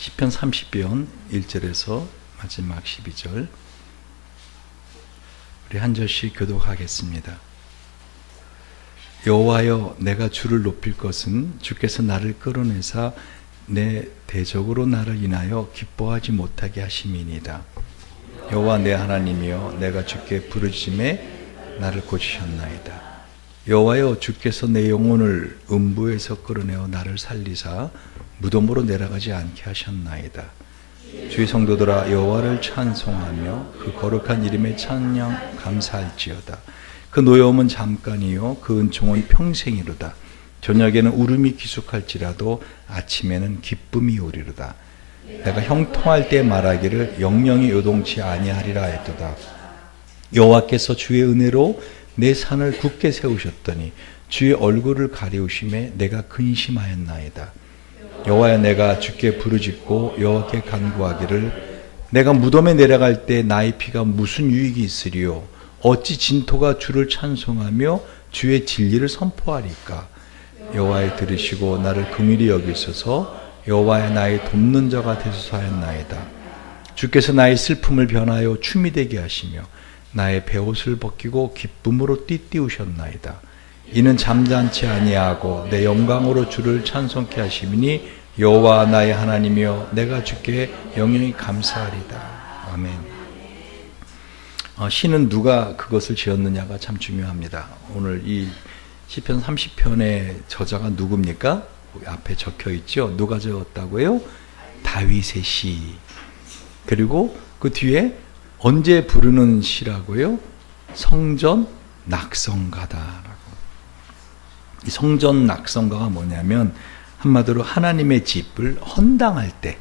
시편 30편 1절에서 마지막 12절 우리 한 절씩 교독하겠습니다. 여호와여, 내가 주를 높일 것은 주께서 나를 끌어내사 내 대적으로 나를 인하여 기뻐하지 못하게 하심이니이다. 여호와 내 하나님이여, 내가 주께 부르짖음에 나를 고치셨나이다. 여호와여, 주께서 내 영혼을 음부에서 끌어내어 나를 살리사 무덤으로 내려가지 않게 하셨나이다. 주의 성도들아, 여호와를 찬송하며 그 거룩한 이름에 찬양 감사할지어다. 그 노여움은 잠깐이요 그 은총은 평생이로다. 저녁에는 울음이 기숙할지라도 아침에는 기쁨이 오리로다. 내가 형통할 때 말하기를 영영이 요동치 아니하리라 했도다. 여호와께서 주의 은혜로 내 산을 굳게 세우셨더니 주의 얼굴을 가리우심에 내가 근심하였나이다. 여호와여, 내가 주께 부르짖고 여호와께 간구하기를 내가 무덤에 내려갈 때 나의 피가 무슨 유익이 있으리요? 어찌 진토가 주를 찬송하며 주의 진리를 선포하리까? 여호와여, 들으시고 나를 긍휼히 여기소서. 여호와여, 나의 돕는 자가 되소서 하였나이다. 주께서 나의 슬픔을 변하여 춤이 되게 하시며 나의 베옷을 벗기고 기쁨으로 띠띠우셨나이다. 이는 잠잠치 아니하고 내 영광으로 주를 찬송케 하심이니 여호와 나의 하나님이여, 내가 주께 영영히 감사하리다. 아멘. 시는 누가 그것을 지었느냐가 참 중요합니다. 오늘 이 시편 30편의 저자가 누굽니까? 앞에 적혀 있죠. 누가 적었다고요? 다윗의 시. 그리고 그 뒤에 언제 부르는 시라고요? 성전 낙성가다. 이 성전 낙성가가 뭐냐면 한마디로 하나님의 집을 헌당할 때,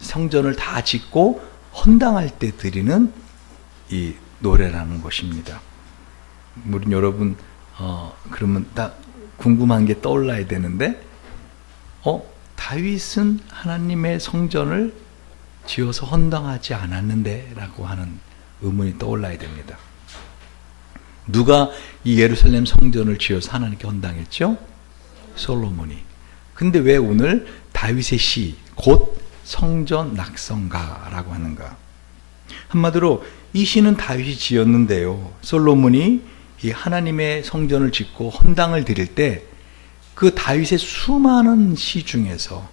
성전을 다 짓고 헌당할 때 드리는 이 노래라는 것입니다. 우리 여러분 그러면 딱 궁금한 게 떠올라야 되는데, 다윗은 하나님의 성전을 지어서 헌당하지 않았는데 라고 하는 의문이 떠올라야 됩니다. 누가 이 예루살렘 성전을 지어서 하나님께 헌당했죠? 솔로몬이. 근데 왜 오늘 다윗의 시, 곧 성전 낙성가라고 하는가? 한마디로 이 시는 다윗이 지었는데요, 솔로몬이 이 하나님의 성전을 짓고 헌당을 드릴 때 그 다윗의 수많은 시 중에서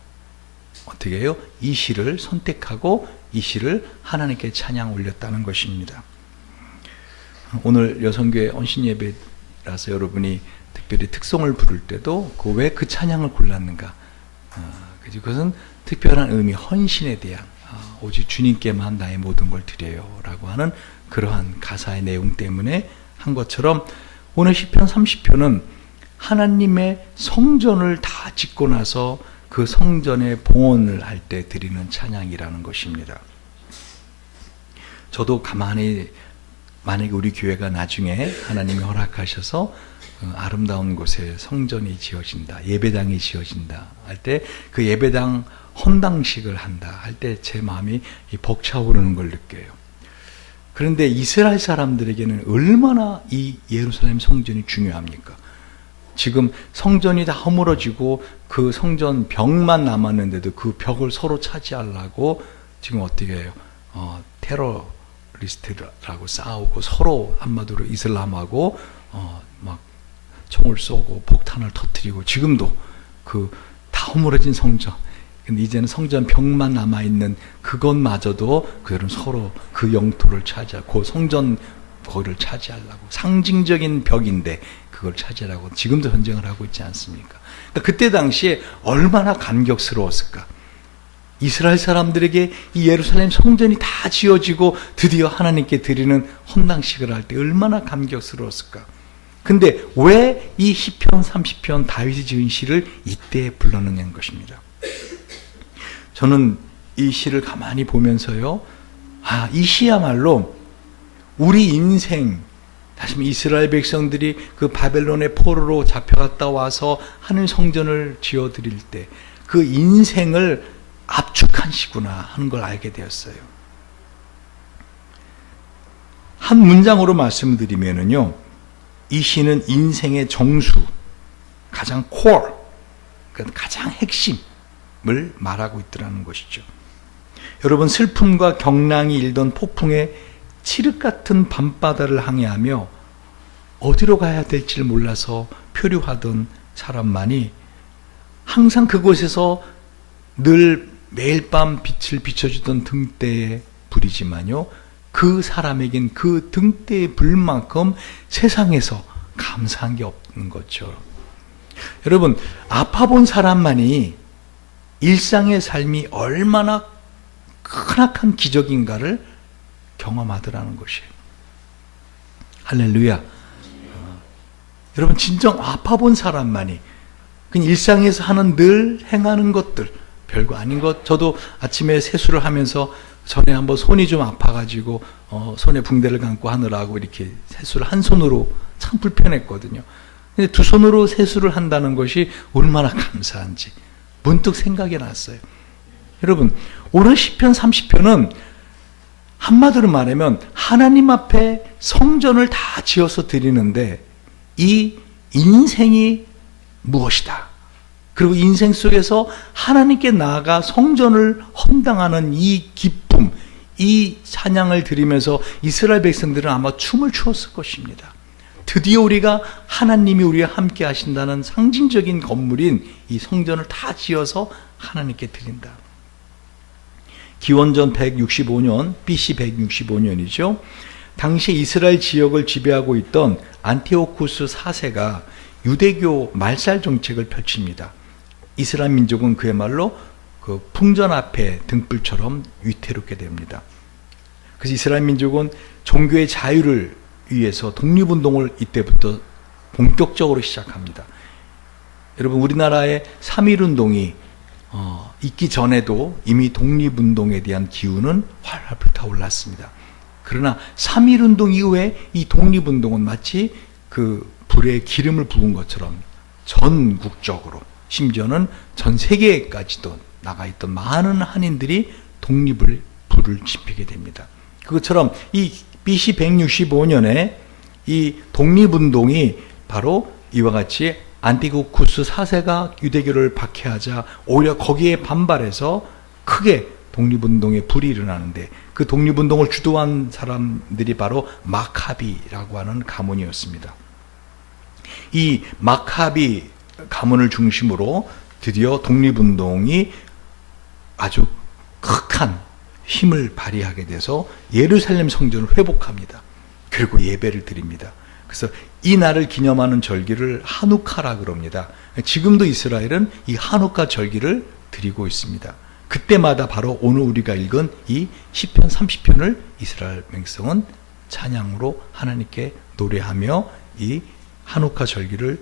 어떻게 해요? 이 시를 선택하고 이 시를 하나님께 찬양 올렸다는 것입니다. 오늘 여성교회 헌신예배라서 여러분이 특별히 특송을 부를 때도 왜 그 찬양을 골랐는가? 그것은 특별한 의미, 헌신에 대한, 오직 주님께만 나의 모든 걸 드려요 라고 하는 그러한 가사의 내용 때문에 한 것처럼, 오늘 시편 30편은 하나님의 성전을 다 짓고 나서 그 성전에 봉헌을 할 때 드리는 찬양이라는 것입니다. 저도 가만히, 만약에 우리 교회가 나중에 하나님이 허락하셔서 아름다운 곳에 성전이 지어진다, 예배당이 지어진다 할 때 그 예배당 헌당식을 한다 할 때 제 마음이 벅차오르는 걸 느껴요. 그런데 이스라엘 사람들에게는 얼마나 이 예루살렘 성전이 중요합니까? 지금 성전이 다 허물어지고 그 성전 벽만 남았는데도 그 벽을 서로 차지하려고 지금 어떻게 해요? 테러리스트라고 싸우고 서로 한마디로 이슬람하고 막 총을 쏘고 폭탄을 터뜨리고, 지금도 그 다 허물어진 성전, 근데 이제는 성전 벽만 남아있는 그것마저도 그들은 서로 그 영토를 차지하고, 그 성전 거기를 차지하려고, 상징적인 벽인데 그걸 차지하려고 지금도 전쟁을 하고 있지 않습니까? 그러니까 그때 당시에 얼마나 감격스러웠을까? 이스라엘 사람들에게 이 예루살렘 성전이 다 지어지고 드디어 하나님께 드리는 헌당식을 할 때 얼마나 감격스러웠을까? 근데 왜 이 시편 30편 다윗이 지은 시를 이때 불러내는 것입니다. 저는 이 시를 가만히 보면서요, 이 시야말로 우리 인생, 다시 말해 이스라엘 백성들이 그 바벨론의 포로로 잡혀갔다 와서 하는 성전을 지어드릴 때 그 인생을 압축한 시구나 하는 걸 알게 되었어요. 한 문장으로 말씀드리면은요, 이 시는 인생의 정수, 가장 코어, 가장 핵심, 말하고 있더라는 것이죠. 여러분, 슬픔과 경랑이 일던 폭풍에 칠흑 같은 밤바다를 항해하며 어디로 가야 될지를 몰라서 표류하던 사람만이 항상 그곳에서 늘 매일 밤 빛을 비춰주던 등대의 불이지만요, 그 사람에겐 그 등대의 불만큼 세상에서 감사한 게 없는 거죠. 여러분, 아파본 사람만이 일상의 삶이 얼마나 크나큰 기적인가를 경험하더라는 것이에요. 할렐루야. 여러분, 진정 아파본 사람만이 그냥 일상에서 하는 늘 행하는 것들, 별거 아닌 것. 저도 아침에 세수를 하면서 전에 한번 손이 좀 아파가지고 손에 붕대를 감고 하느라고 이렇게 세수를 한 손으로 참 불편했거든요. 근데 두 손으로 세수를 한다는 것이 얼마나 감사한지 문득 생각이 났어요. 여러분, 오늘 시편 30편은 한마디로 말하면 하나님 앞에 성전을 다 지어서 드리는데 이 인생이 무엇이다, 그리고 인생 속에서 하나님께 나아가 성전을 헌당하는 이 기쁨, 이 찬양을 드리면서 이스라엘 백성들은 아마 춤을 추었을 것입니다. 드디어 우리가 하나님이 우리와 함께 하신다는 상징적인 건물인 이 성전을 다 지어서 하나님께 드린다. 기원전 165년, BC 165년이죠. 당시 이스라엘 지역을 지배하고 있던 안티오쿠스 4세가 유대교 말살 정책을 펼칩니다. 이스라엘 민족은 그야말로 그 풍전 앞에 등불처럼 위태롭게 됩니다. 그래서 이스라엘 민족은 종교의 자유를 위해서 독립운동을 이때부터 본격적으로 시작합니다. 여러분, 우리나라의 3.1운동이 있기 전에도 이미 독립운동에 대한 기운은 활활 불타올랐습니다. 그러나 3.1운동 이후에 이 독립운동은 마치 그 불에 기름을 부은 것처럼 전국적으로, 심지어는 전 세계까지도 나가 있던 많은 한인들이 독립을 불을 지피게 됩니다. 그것처럼 이 BC 165년에 이 독립운동이 바로 이와 같이 안티오쿠스 4세가 유대교를 박해하자 오히려 거기에 반발해서 크게 독립운동에 불이 일어나는데, 그 독립운동을 주도한 사람들이 바로 마카비라고 하는 가문이었습니다. 이 마카비 가문을 중심으로 드디어 독립운동이 아주 극한 힘을 발휘하게 돼서 예루살렘 성전을 회복합니다. 그리고 예배를 드립니다. 그래서 이 날을 기념하는 절기를 하누카라 그럽니다. 지금도 이스라엘은 이 하누카 절기를 드리고 있습니다. 그때마다 바로 오늘 우리가 읽은 이 시편 30편을 이스라엘 백성은 찬양으로 하나님께 노래하며 이 하누카 절기를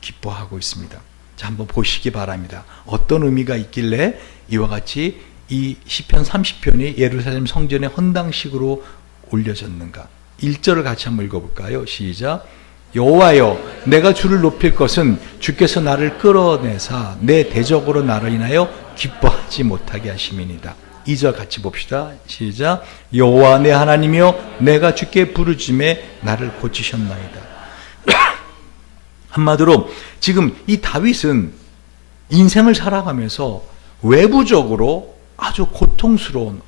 기뻐하고 있습니다. 자, 한번 보시기 바랍니다. 어떤 의미가 있길래 이와 같이 이 시편 30편이 예루살렘 성전의 헌당식으로 올려졌는가? 1절을 같이 한번 읽어볼까요? 시작. 여호와여, 내가 주를 높일 것은 주께서 나를 끌어내사 내 대적으로 나를 인하여 기뻐하지 못하게 하심이니이다. 2절 같이 봅시다. 시작. 여호와 내 하나님이여, 내가 주께 부르짖음에 나를 고치셨나이다. 한마디로 지금 이 다윗은 인생을 살아가면서 외부적으로 아주 고통스러운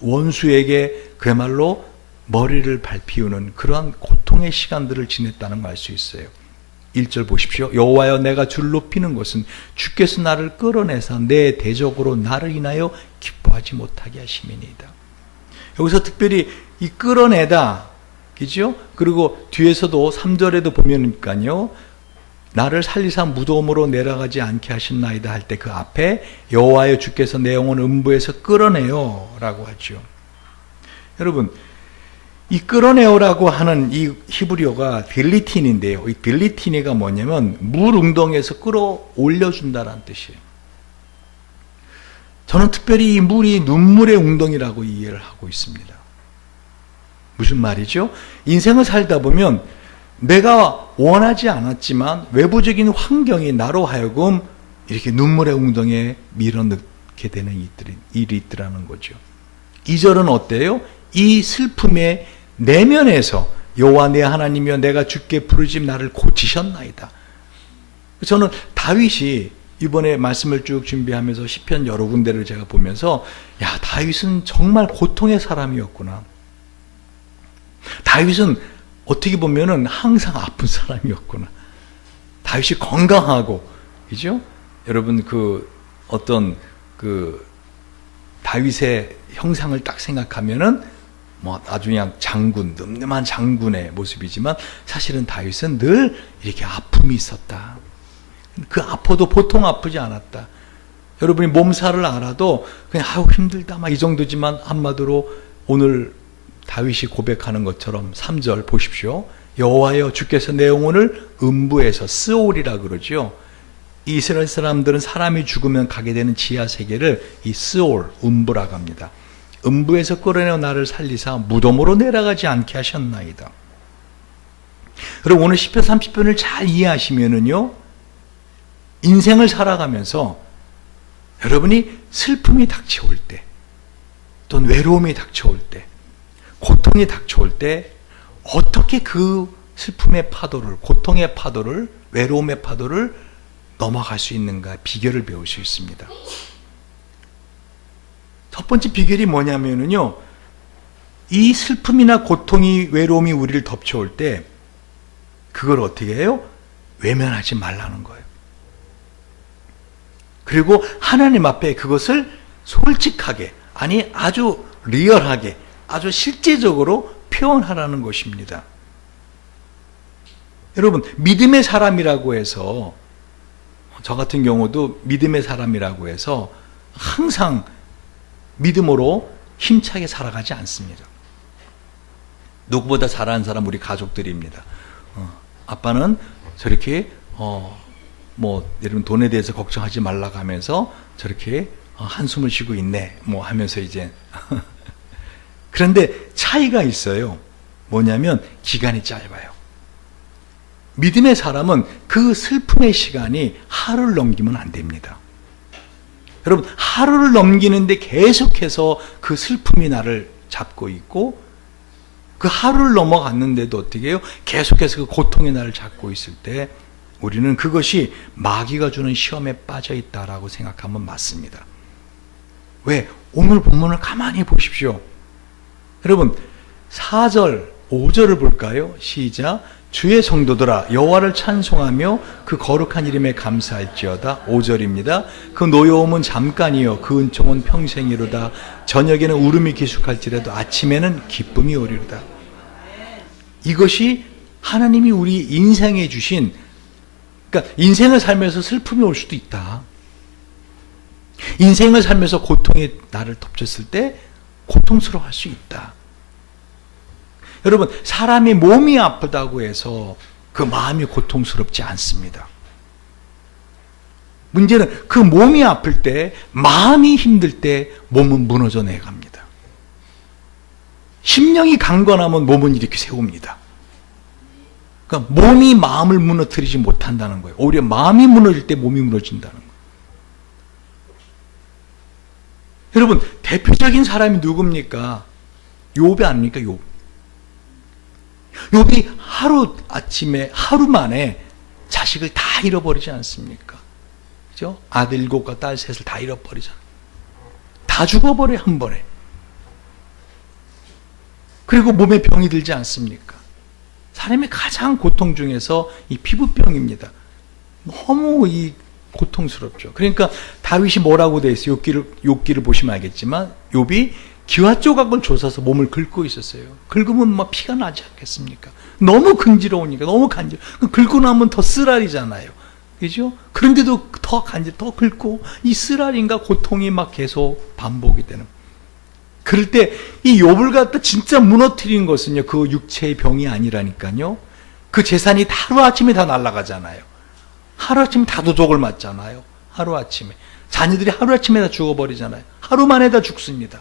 원수에게 그야말로 머리를 밟히우는 그러한 고통의 시간들을 지냈다는 걸 알 수 있어요. 1절 보십시오. 여호와여, 내가 주를 높이는 것은 주께서 나를 끌어내사 내 대적으로 나를 인하여 기뻐하지 못하게 하심이니이다. 여기서 특별히 이 끌어내다, 그죠? 그리고 뒤에서도 3절에도 보면은요, 나를 살리사 무덤으로 내려가지 않게 하셨나이다 할 때 그 앞에 여호와여, 주께서 내 영혼을 음부에서 끌어내요 라고 하죠. 여러분, 이 끌어내오라고 하는 이 히브리어가 딜리틴인데요. 이 딜리틴이가 뭐냐면 물 웅덩이에서 끌어올려준다라는 뜻이에요. 저는 특별히 이 물이 눈물의 웅덩이라고 이해를 하고 있습니다. 무슨 말이죠? 인생을 살다 보면 내가 원하지 않았지만 외부적인 환경이 나로 하여금 이렇게 눈물의 웅덩이에 밀어넣게 되는 일이 있더라는 거죠. 2절은 어때요? 이 슬픔의 내면에서 여호와 내 하나님이여, 내가 주께 부르짖음 나를 고치셨나이다. 저는 다윗이 이번에 말씀을 쭉 준비하면서 시편 여러 군데를 제가 보면서 야, 다윗은 정말 고통의 사람이었구나. 다윗은 어떻게 보면은 항상 아픈 사람이었구나. 다윗이 건강하고, 그죠? 여러분 어떤 다윗의 형상을 딱 생각하면은 아주 그냥 장군, 늠름한 장군의 모습이지만 사실은 다윗은 늘 이렇게 아픔이 있었다. 그 아파도 보통 아프지 않았다. 여러분이 몸살을 알아도 그냥 아유 힘들다 막 이 정도지만 한마디로 오늘 다윗이 고백하는 것처럼 3절 보십시오. 여호와여 주께서 내 영혼을 음부에서 스올이라 그러죠. 이스라엘 사람들은 사람이 죽으면 가게 되는 지하 세계를 이 스올, 음부라고 합니다. 음부에서 끌어내어 나를 살리사 무덤으로 내려가지 않게 하셨나이다. 그리고 오늘 시편 30편을 잘 이해하시면은요, 인생을 살아가면서 여러분이 슬픔이 닥쳐올 때, 또는 외로움이 닥쳐올 때, 고통이 닥쳐올 때 어떻게 그 슬픔의 파도를, 고통의 파도를, 외로움의 파도를 넘어갈 수 있는가 비결을 배울 수 있습니다. 첫 번째 비결이 뭐냐면요, 이 슬픔이나 고통이, 외로움이 우리를 덮쳐올 때 그걸 어떻게 해요? 외면하지 말라는 거예요. 그리고 하나님 앞에 그것을 솔직하게, 아니 아주 리얼하게, 아주 실제적으로 표현하라는 것입니다. 여러분, 믿음의 사람이라고 해서, 저 같은 경우도 믿음의 사람이라고 해서 항상 믿음으로 힘차게 살아가지 않습니다. 누구보다 잘하는 사람 우리 가족들입니다. 아빠는 저렇게 여러분 돈에 대해서 걱정하지 말라고 하면서 저렇게 한숨을 쉬고 있네 하면서 이제 그런데 차이가 있어요. 뭐냐면 기간이 짧아요. 믿음의 사람은 그 슬픔의 시간이 하루를 넘기면 안 됩니다. 여러분, 하루를 넘기는데 계속해서 그 슬픔이 나를 잡고 있고, 그 하루를 넘어갔는데도 어떻게 해요? 계속해서 그 고통이 나를 잡고 있을 때 우리는 그것이 마귀가 주는 시험에 빠져 있다라고 생각하면 맞습니다. 왜? 오늘 본문을 가만히 보십시오. 여러분, 4절, 5절을 볼까요? 시작. 주의 성도들아 여호와를 찬송하며 그 거룩한 이름에 감사할지어다. 5절입니다. 그 노여움은 잠깐이요 그 은총은 평생이로다. 저녁에는 울음이 기숙할지라도 아침에는 기쁨이 오리로다. 이것이 하나님이 우리 인생에 주신, 그러니까 인생을 살면서 슬픔이 올 수도 있다. 인생을 살면서 고통이 나를 덮쳤을 때 고통스러워할 수 있다. 여러분, 사람이 몸이 아프다고 해서 그 마음이 고통스럽지 않습니다. 문제는 그 몸이 아플 때, 마음이 힘들 때 몸은 무너져 내갑니다. 심령이 강건하면 몸은 이렇게 세웁니다. 그러니까 몸이 마음을 무너뜨리지 못한다는 거예요. 오히려 마음이 무너질 때 몸이 무너진다는 거예요. 여러분, 대표적인 사람이 누굽니까? 욥이 아닙니까? 욥이 하루 만에 자식을 다 잃어버리지 않습니까? 그죠? 아들 7과 딸 3을 다 잃어버리잖아요. 다 죽어버려, 한 번에. 그리고 몸에 병이 들지 않습니까? 사람의 가장 고통 중에서 이 피부병입니다. 너무 고통스럽죠. 그러니까 다윗이 뭐라고 돼 있어요? 욥기를 보시면 알겠지만 욥이 기와 조각을 조사서 몸을 긁고 있었어요. 긁으면 막 피가 나지 않겠습니까? 너무 근지러우니까, 너무 간지러워. 긁고 나면 더 쓰라리잖아요. 그죠? 그런데도 더 더 긁고, 이 쓰라린가 고통이 막 계속 반복이 되는. 그럴 때 이 욥을 갖다 진짜 무너뜨린 것은요, 그 육체의 병이 아니라니까요. 그 재산이 하루아침에 다 날아가잖아요. 하루아침에 다 도적을 맞잖아요. 하루아침에. 자녀들이 하루아침에 다 죽어버리잖아요. 하루 만에 다 죽습니다.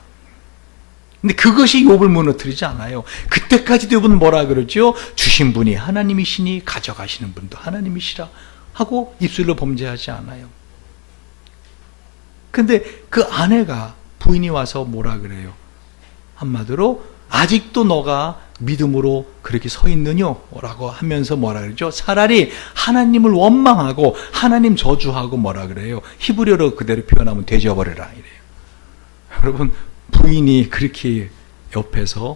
근데 그것이 욥을 무너뜨리지 않아요. 그때까지도 욥은 뭐라 그러죠? 주신 분이 하나님이시니 가져가시는 분도 하나님이시라 하고 입술로 범죄하지 않아요. 근데 그 아내가, 부인이 와서 뭐라 그래요? 한마디로 아직도 너가 믿음으로 그렇게 서 있느뇨? 라고 하면서 뭐라 그러죠? 차라리 하나님을 원망하고 하나님 저주하고 뭐라 그래요? 히브리어로 그대로 표현하면 되져버려라 이래요. 여러분, 부인이 그렇게 옆에서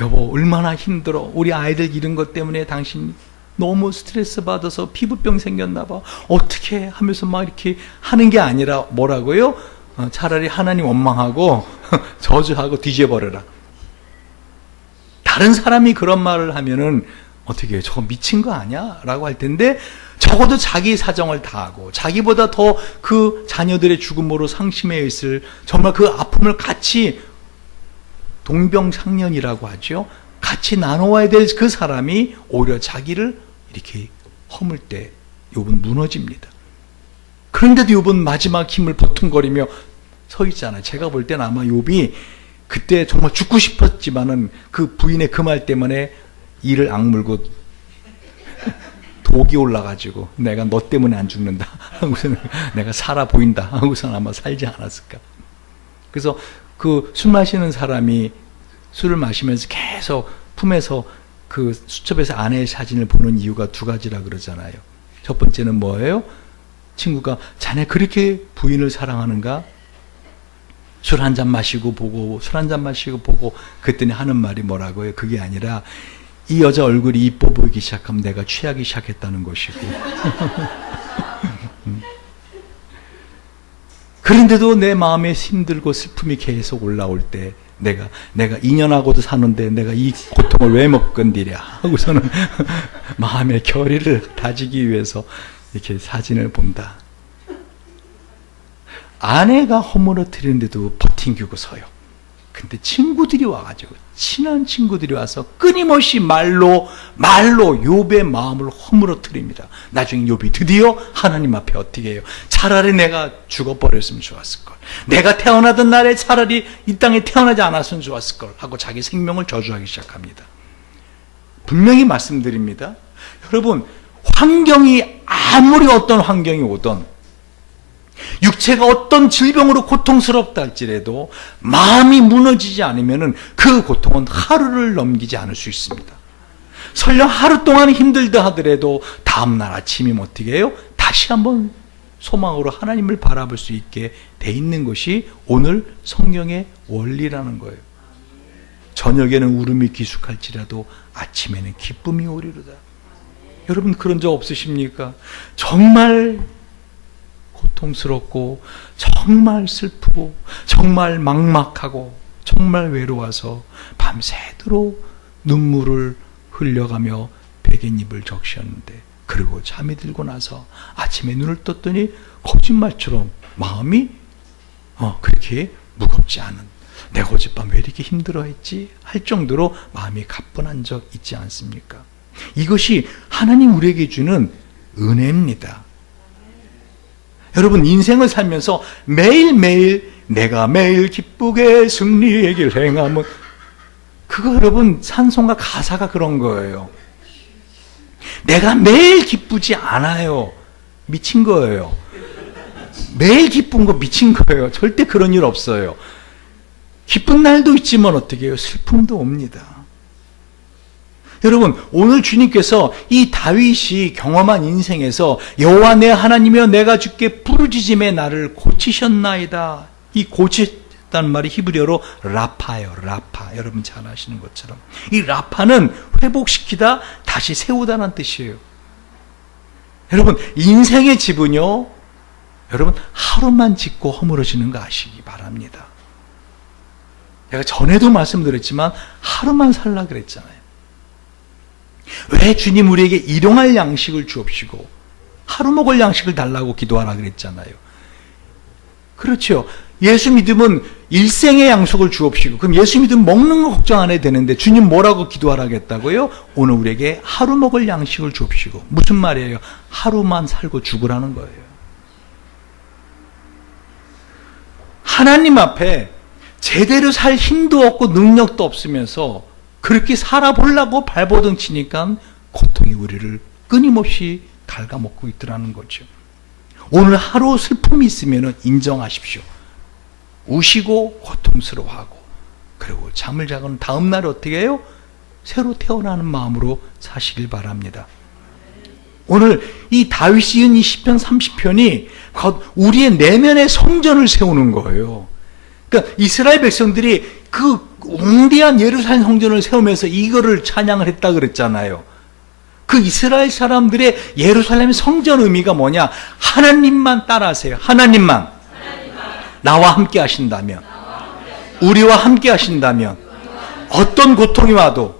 여보 얼마나 힘들어, 우리 아이들 잃은 것 때문에 당신 너무 스트레스 받아서 피부병 생겼나 봐, 어떻게 하면서 막 이렇게 하는 게 아니라 뭐라고요? 차라리 하나님 원망하고 저주하고 뒤져버려라. 다른 사람이 그런 말을 하면은 어떻게 해요? 저거 미친 거 아니야? 라고 할 텐데, 적어도 자기 사정을 다 하고 자기보다 더 그 자녀들의 죽음으로 상심해 있을, 정말 그 아픔을 같이 동병상련이라고 하죠. 같이 나눠야 될 그 사람이 오히려 자기를 이렇게 허물 때 욥은 무너집니다. 그런데도 욥은 마지막 힘을 버튼거리며 서 있잖아요. 제가 볼 때는 아마 욥이 그때 정말 죽고 싶었지만은 그 부인의 그 말 때문에 이를 악물고 독이 올라가지고 내가 너 때문에 안 죽는다 하고서는 내가 살아 보인다 하고서는 아마 살지 않았을까. 그래서 그 술 마시는 사람이 술을 마시면서 계속 품에서 그 수첩에서 아내의 사진을 보는 이유가 두 가지라 그러잖아요. 첫 번째는 뭐예요? 친구가 자네 그렇게 부인을 사랑하는가? 술 한 잔 마시고 보고, 술 한 잔 마시고 보고, 그랬더니 하는 말이 뭐라고요? 그게 아니라 이 여자 얼굴이 이뻐 보이기 시작하면 내가 취하기 시작했다는 것이고 그런데도 내 마음에 힘들고 슬픔이 계속 올라올 때 내가 2년하고도 사는데 내가 이 고통을 왜 못 견디랴 하고서는 마음의 결의를 다지기 위해서 이렇게 사진을 본다. 아내가 허물어뜨리는데도 버팅기고 서요. 근데 친구들이 와가지고, 친한 친구들이 와서 끊임없이 말로 욥의 마음을 허물어뜨립니다. 나중에 욥이 드디어 하나님 앞에 어떻게 해요? 차라리 내가 죽어버렸으면 좋았을걸, 내가 태어나던 날에 차라리 이 땅에 태어나지 않았으면 좋았을걸 하고 자기 생명을 저주하기 시작합니다. 분명히 말씀드립니다. 여러분, 환경이 아무리 어떤 환경이 오든, 육체가 어떤 질병으로 고통스럽다 할지라도 마음이 무너지지 않으면 그 고통은 하루를 넘기지 않을 수 있습니다. 설령 하루 동안 힘들다 하더라도 다음날 아침이면 어떻게 해요? 다시 한번 소망으로 하나님을 바라볼 수 있게 돼 있는 것이 오늘 성경의 원리라는 거예요. 저녁에는 울음이 기숙할지라도 아침에는 기쁨이 오리로다. 여러분 그런 적 없으십니까? 정말 고통스럽고 정말 슬프고 정말 막막하고 정말 외로워서 밤새도록 눈물을 흘려가며 베갯잎을 적셨는데, 그리고 잠이 들고 나서 아침에 눈을 떴더니 거짓말처럼 마음이 그렇게 무겁지 않은, 내가 어젯밤 왜 이렇게 힘들어했지 할 정도로 마음이 가뿐한 적 있지 않습니까? 이것이 하나님 우리에게 주는 은혜입니다. 여러분, 인생을 살면서 매일매일 내가 매일 기쁘게 승리의 길 행하면, 그거 여러분 찬송가 가사가 그런 거예요. 내가 매일 기쁘지 않아요. 미친 거예요. 매일 기쁜 거 미친 거예요. 절대 그런 일 없어요. 기쁜 날도 있지만 어떻게 해요? 슬픔도 옵니다. 여러분, 오늘 주님께서 이 다윗이 경험한 인생에서 여호와 내 하나님이여 내가 주께 부르짖음에 나를 고치셨나이다. 이 고치셨다는 말이 히브리어로 라파예요. 라파. 여러분 잘 아시는 것처럼 이 라파는 회복시키다, 다시 세우다는 뜻이에요. 여러분, 인생의 집은요, 여러분 하루만 짓고 허물어지는 거 아시기 바랍니다. 제가 전에도 말씀드렸지만 하루만 살라 그랬잖아요. 왜 주님 우리에게 일용할 양식을 주옵시고 하루 먹을 양식을 달라고 기도하라 그랬잖아요. 그렇죠. 예수 믿으면 일생의 양식을 주옵시고, 그럼 예수 믿으면 먹는 거 걱정 안 해도 되는데 주님 뭐라고 기도하라겠다고요? 오늘 우리에게 하루 먹을 양식을 주옵시고. 무슨 말이에요? 하루만 살고 죽으라는 거예요. 하나님 앞에 제대로 살 힘도 없고 능력도 없으면서 그렇게 살아보려고 발버둥 치니까 고통이 우리를 끊임없이 갉아먹고 있더라는 거죠. 오늘 하루 슬픔이 있으면 인정하십시오. 우시고 고통스러워하고, 그리고 잠을 자고는 다음 날 어떻게 해요? 새로 태어나는 마음으로 사시길 바랍니다. 오늘 이 다윗이 지은 이 시편 30편이 우리의 내면의 성전을 세우는 거예요. 그러니까 이스라엘 백성들이 그 웅대한 예루살렘 성전을 세우면서 이거를 찬양을 했다 그랬잖아요. 그 이스라엘 사람들의 예루살렘 성전 의미가 뭐냐? 하나님만 따라하세요. 하나님만. 나와 함께 하신다면, 우리와 함께 하신다면, 어떤 고통이 와도,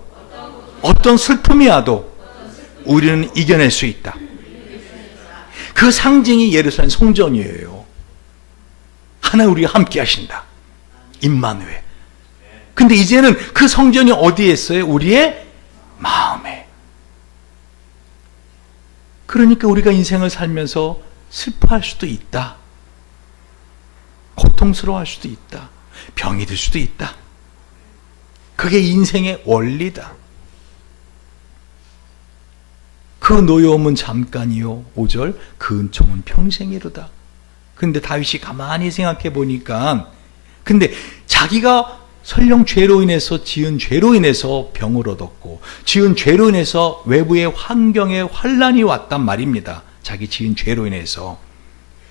어떤 슬픔이 와도 우리는 이겨낼 수 있다. 그 상징이 예루살렘 성전이에요. 하나님 우리와 함께 하신다. 임마누엘. 근데 이제는 그 성전이 어디에 있어요? 우리의 마음에. 그러니까 우리가 인생을 살면서 슬퍼할 수도 있다. 고통스러워할 수도 있다. 병이 들 수도 있다. 그게 인생의 원리다. 그 노여움은 잠깐이요. 5절 그 은총은 평생이로다. 근데 다윗이 가만히 생각해 보니까 근데 자기가 설령 죄로 인해서 지은 죄로 인해서 병을 얻었고 지은 죄로 인해서 외부의 환경에 환난이 왔단 말입니다. 자기 지은 죄로 인해서.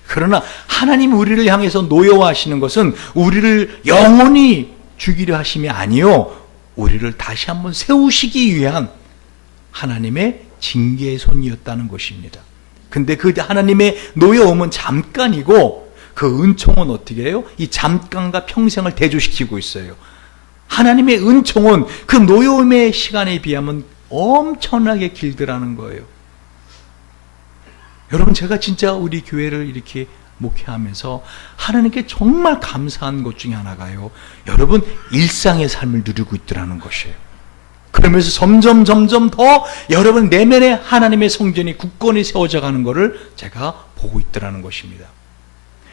그러나 하나님 우리를 향해서 노여워하시는 것은 우리를 영원히 죽이려 하심이 아니요. 우리를 다시 한번 세우시기 위한 하나님의 징계의 손이었다는 것입니다. 근데 그 하나님의 노여움은 잠깐이고 그 은총은 어떻게 해요? 이 잠깐과 평생을 대조시키고 있어요. 하나님의 은총은 그 노여움의 시간에 비하면 엄청나게 길더라는 거예요. 여러분, 제가 진짜 우리 교회를 이렇게 목회하면서 하나님께 정말 감사한 것 중에 하나가요. 여러분, 일상의 삶을 누리고 있더라는 것이에요. 그러면서 점점 더 여러분 내면에 하나님의 성전이 굳건히 세워져 가는 것을 제가 보고 있더라는 것입니다.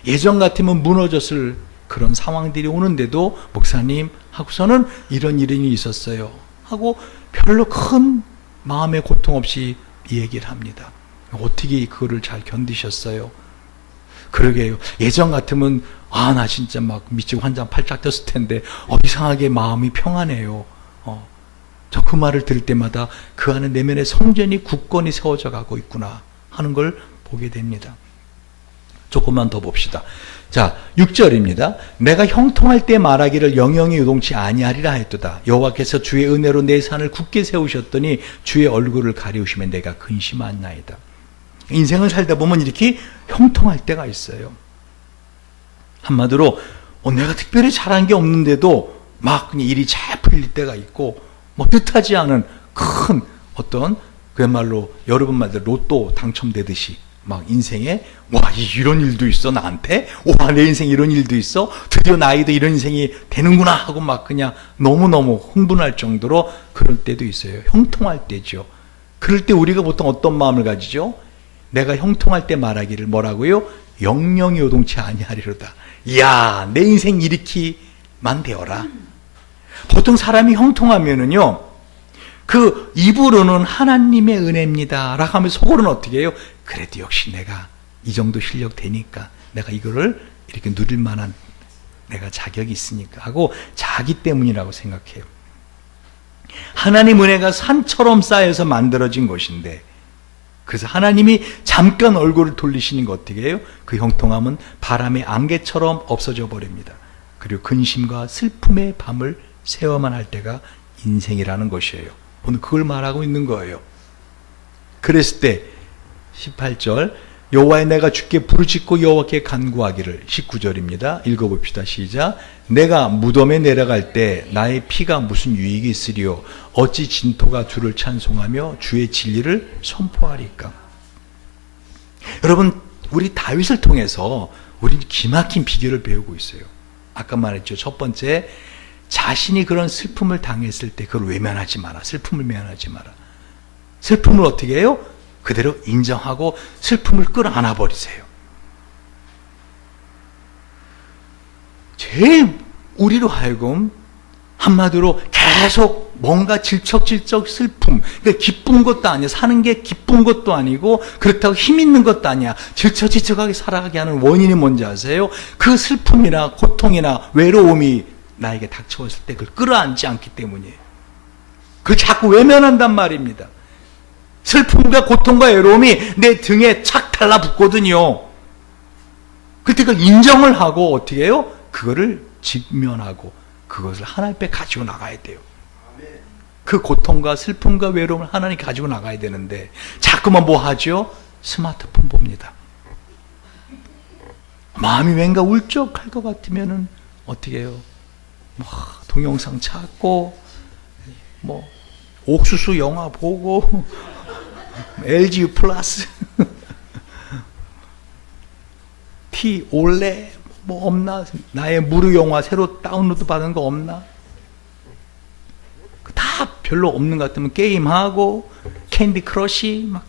예전 같으면 무너졌을 그런 상황들이 오는데도 목사님 하고서는 이런 일이 있었어요 하고 별로 큰 마음의 고통 없이 얘기를 합니다. 어떻게 그거를 잘 견디셨어요? 그러게요. 예전 같으면 나 진짜 막 미치고 환장 팔짝 떴을 텐데 이상하게 마음이 평안해요. 저 그 말을 들을 때마다 그 안에 내면의 성전이 굳건히 세워져 가고 있구나 하는 걸 보게 됩니다. 조금만 더 봅시다. 자, 6절입니다. 내가 형통할 때 말하기를 영영이 요동치 아니하리라 했도다. 여호와께서 주의 은혜로 내 산을 굳게 세우셨더니 주의 얼굴을 가리우시면 내가 근심하나이다. 인생을 살다 보면 이렇게 형통할 때가 있어요. 한마디로 내가 특별히 잘한 게 없는데도 막 그냥 일이 잘 풀릴 때가 있고 뜻하지 않은 큰 어떤 그야말로 여러분 말대로 로또 당첨되듯이 막 인생에 이런 일도 있어 나한테? 내 인생에 이런 일도 있어? 드디어 나이도 이런 인생이 되는구나 하고 막 그냥 너무너무 흥분할 정도로 그럴 때도 있어요. 형통할 때죠. 그럴 때 우리가 보통 어떤 마음을 가지죠? 내가 형통할 때 말하기를 뭐라고요? 영영이 요동치 아니하리로다. 이야, 내 인생 이렇게만 되어라. 보통 사람이 형통하면은요, 그 입으로는 하나님의 은혜입니다 라고 하면 속으로는 어떻게 해요? 그래도 역시 내가 이 정도 실력 되니까 내가 이거를 이렇게 누릴 만한 내가 자격이 있으니까 하고 자기 때문이라고 생각해요. 하나님 은혜가 산처럼 쌓여서 만들어진 것인데 그래서 하나님이 잠깐 얼굴을 돌리시는 거 어떻게 해요? 그 형통함은 바람의 안개처럼 없어져 버립니다. 그리고 근심과 슬픔의 밤을 세워만 할 때가 인생이라는 것이에요. 오늘 그걸 말하고 있는 거예요. 그랬을 때 18절 여호와의 내가 주께 부르짖고 여호와께 간구하기를 19절입니다. 읽어봅시다. 시작. 내가 무덤에 내려갈 때 나의 피가 무슨 유익이 있으리요 어찌 진토가 주를 찬송하며 주의 진리를 선포하리까. 여러분, 우리 다윗을 통해서 우리는 기막힌 비결을 배우고 있어요. 아까 말했죠. 첫 번째, 자신이 그런 슬픔을 당했을 때 그걸 외면하지 마라. 슬픔을 외면하지 마라. 슬픔을 어떻게 해요? 그대로 인정하고 슬픔을 끌어안아 버리세요. 제일 우리로 하여금 한마디로 계속 뭔가 질척질척 슬픔, 그러니까 기쁜 것도 아니야. 사는 게 기쁜 것도 아니고 그렇다고 힘 있는 것도 아니야. 질척질척하게 살아가게 하는 원인이 뭔지 아세요? 그 슬픔이나 고통이나 외로움이 나에게 닥쳐왔을 때 그걸 끌어안지 않기 때문이에요. 그걸 자꾸 외면한단 말입니다. 슬픔과 고통과 외로움이 내 등에 착 달라붙거든요. 그때 그걸 인정을 하고 어떻게 해요? 그거를 직면하고 그것을 하나님 앞에 가지고 나가야 돼요. 그 고통과 슬픔과 외로움을 하나님 가지고 나가야 되는데 자꾸만 뭐 하죠? 스마트폰 봅니다. 마음이 왠가 울적할 것 같으면은 어떻게 해요? 뭐 동영상 찾고 뭐 옥수수 영화 보고 LG 플러스 T 올레 뭐 없나? 나의 무료 영화 새로 다운로드 받은 거 없나? 다 별로 없는 것 같으면 게임하고 캔디 크러쉬 막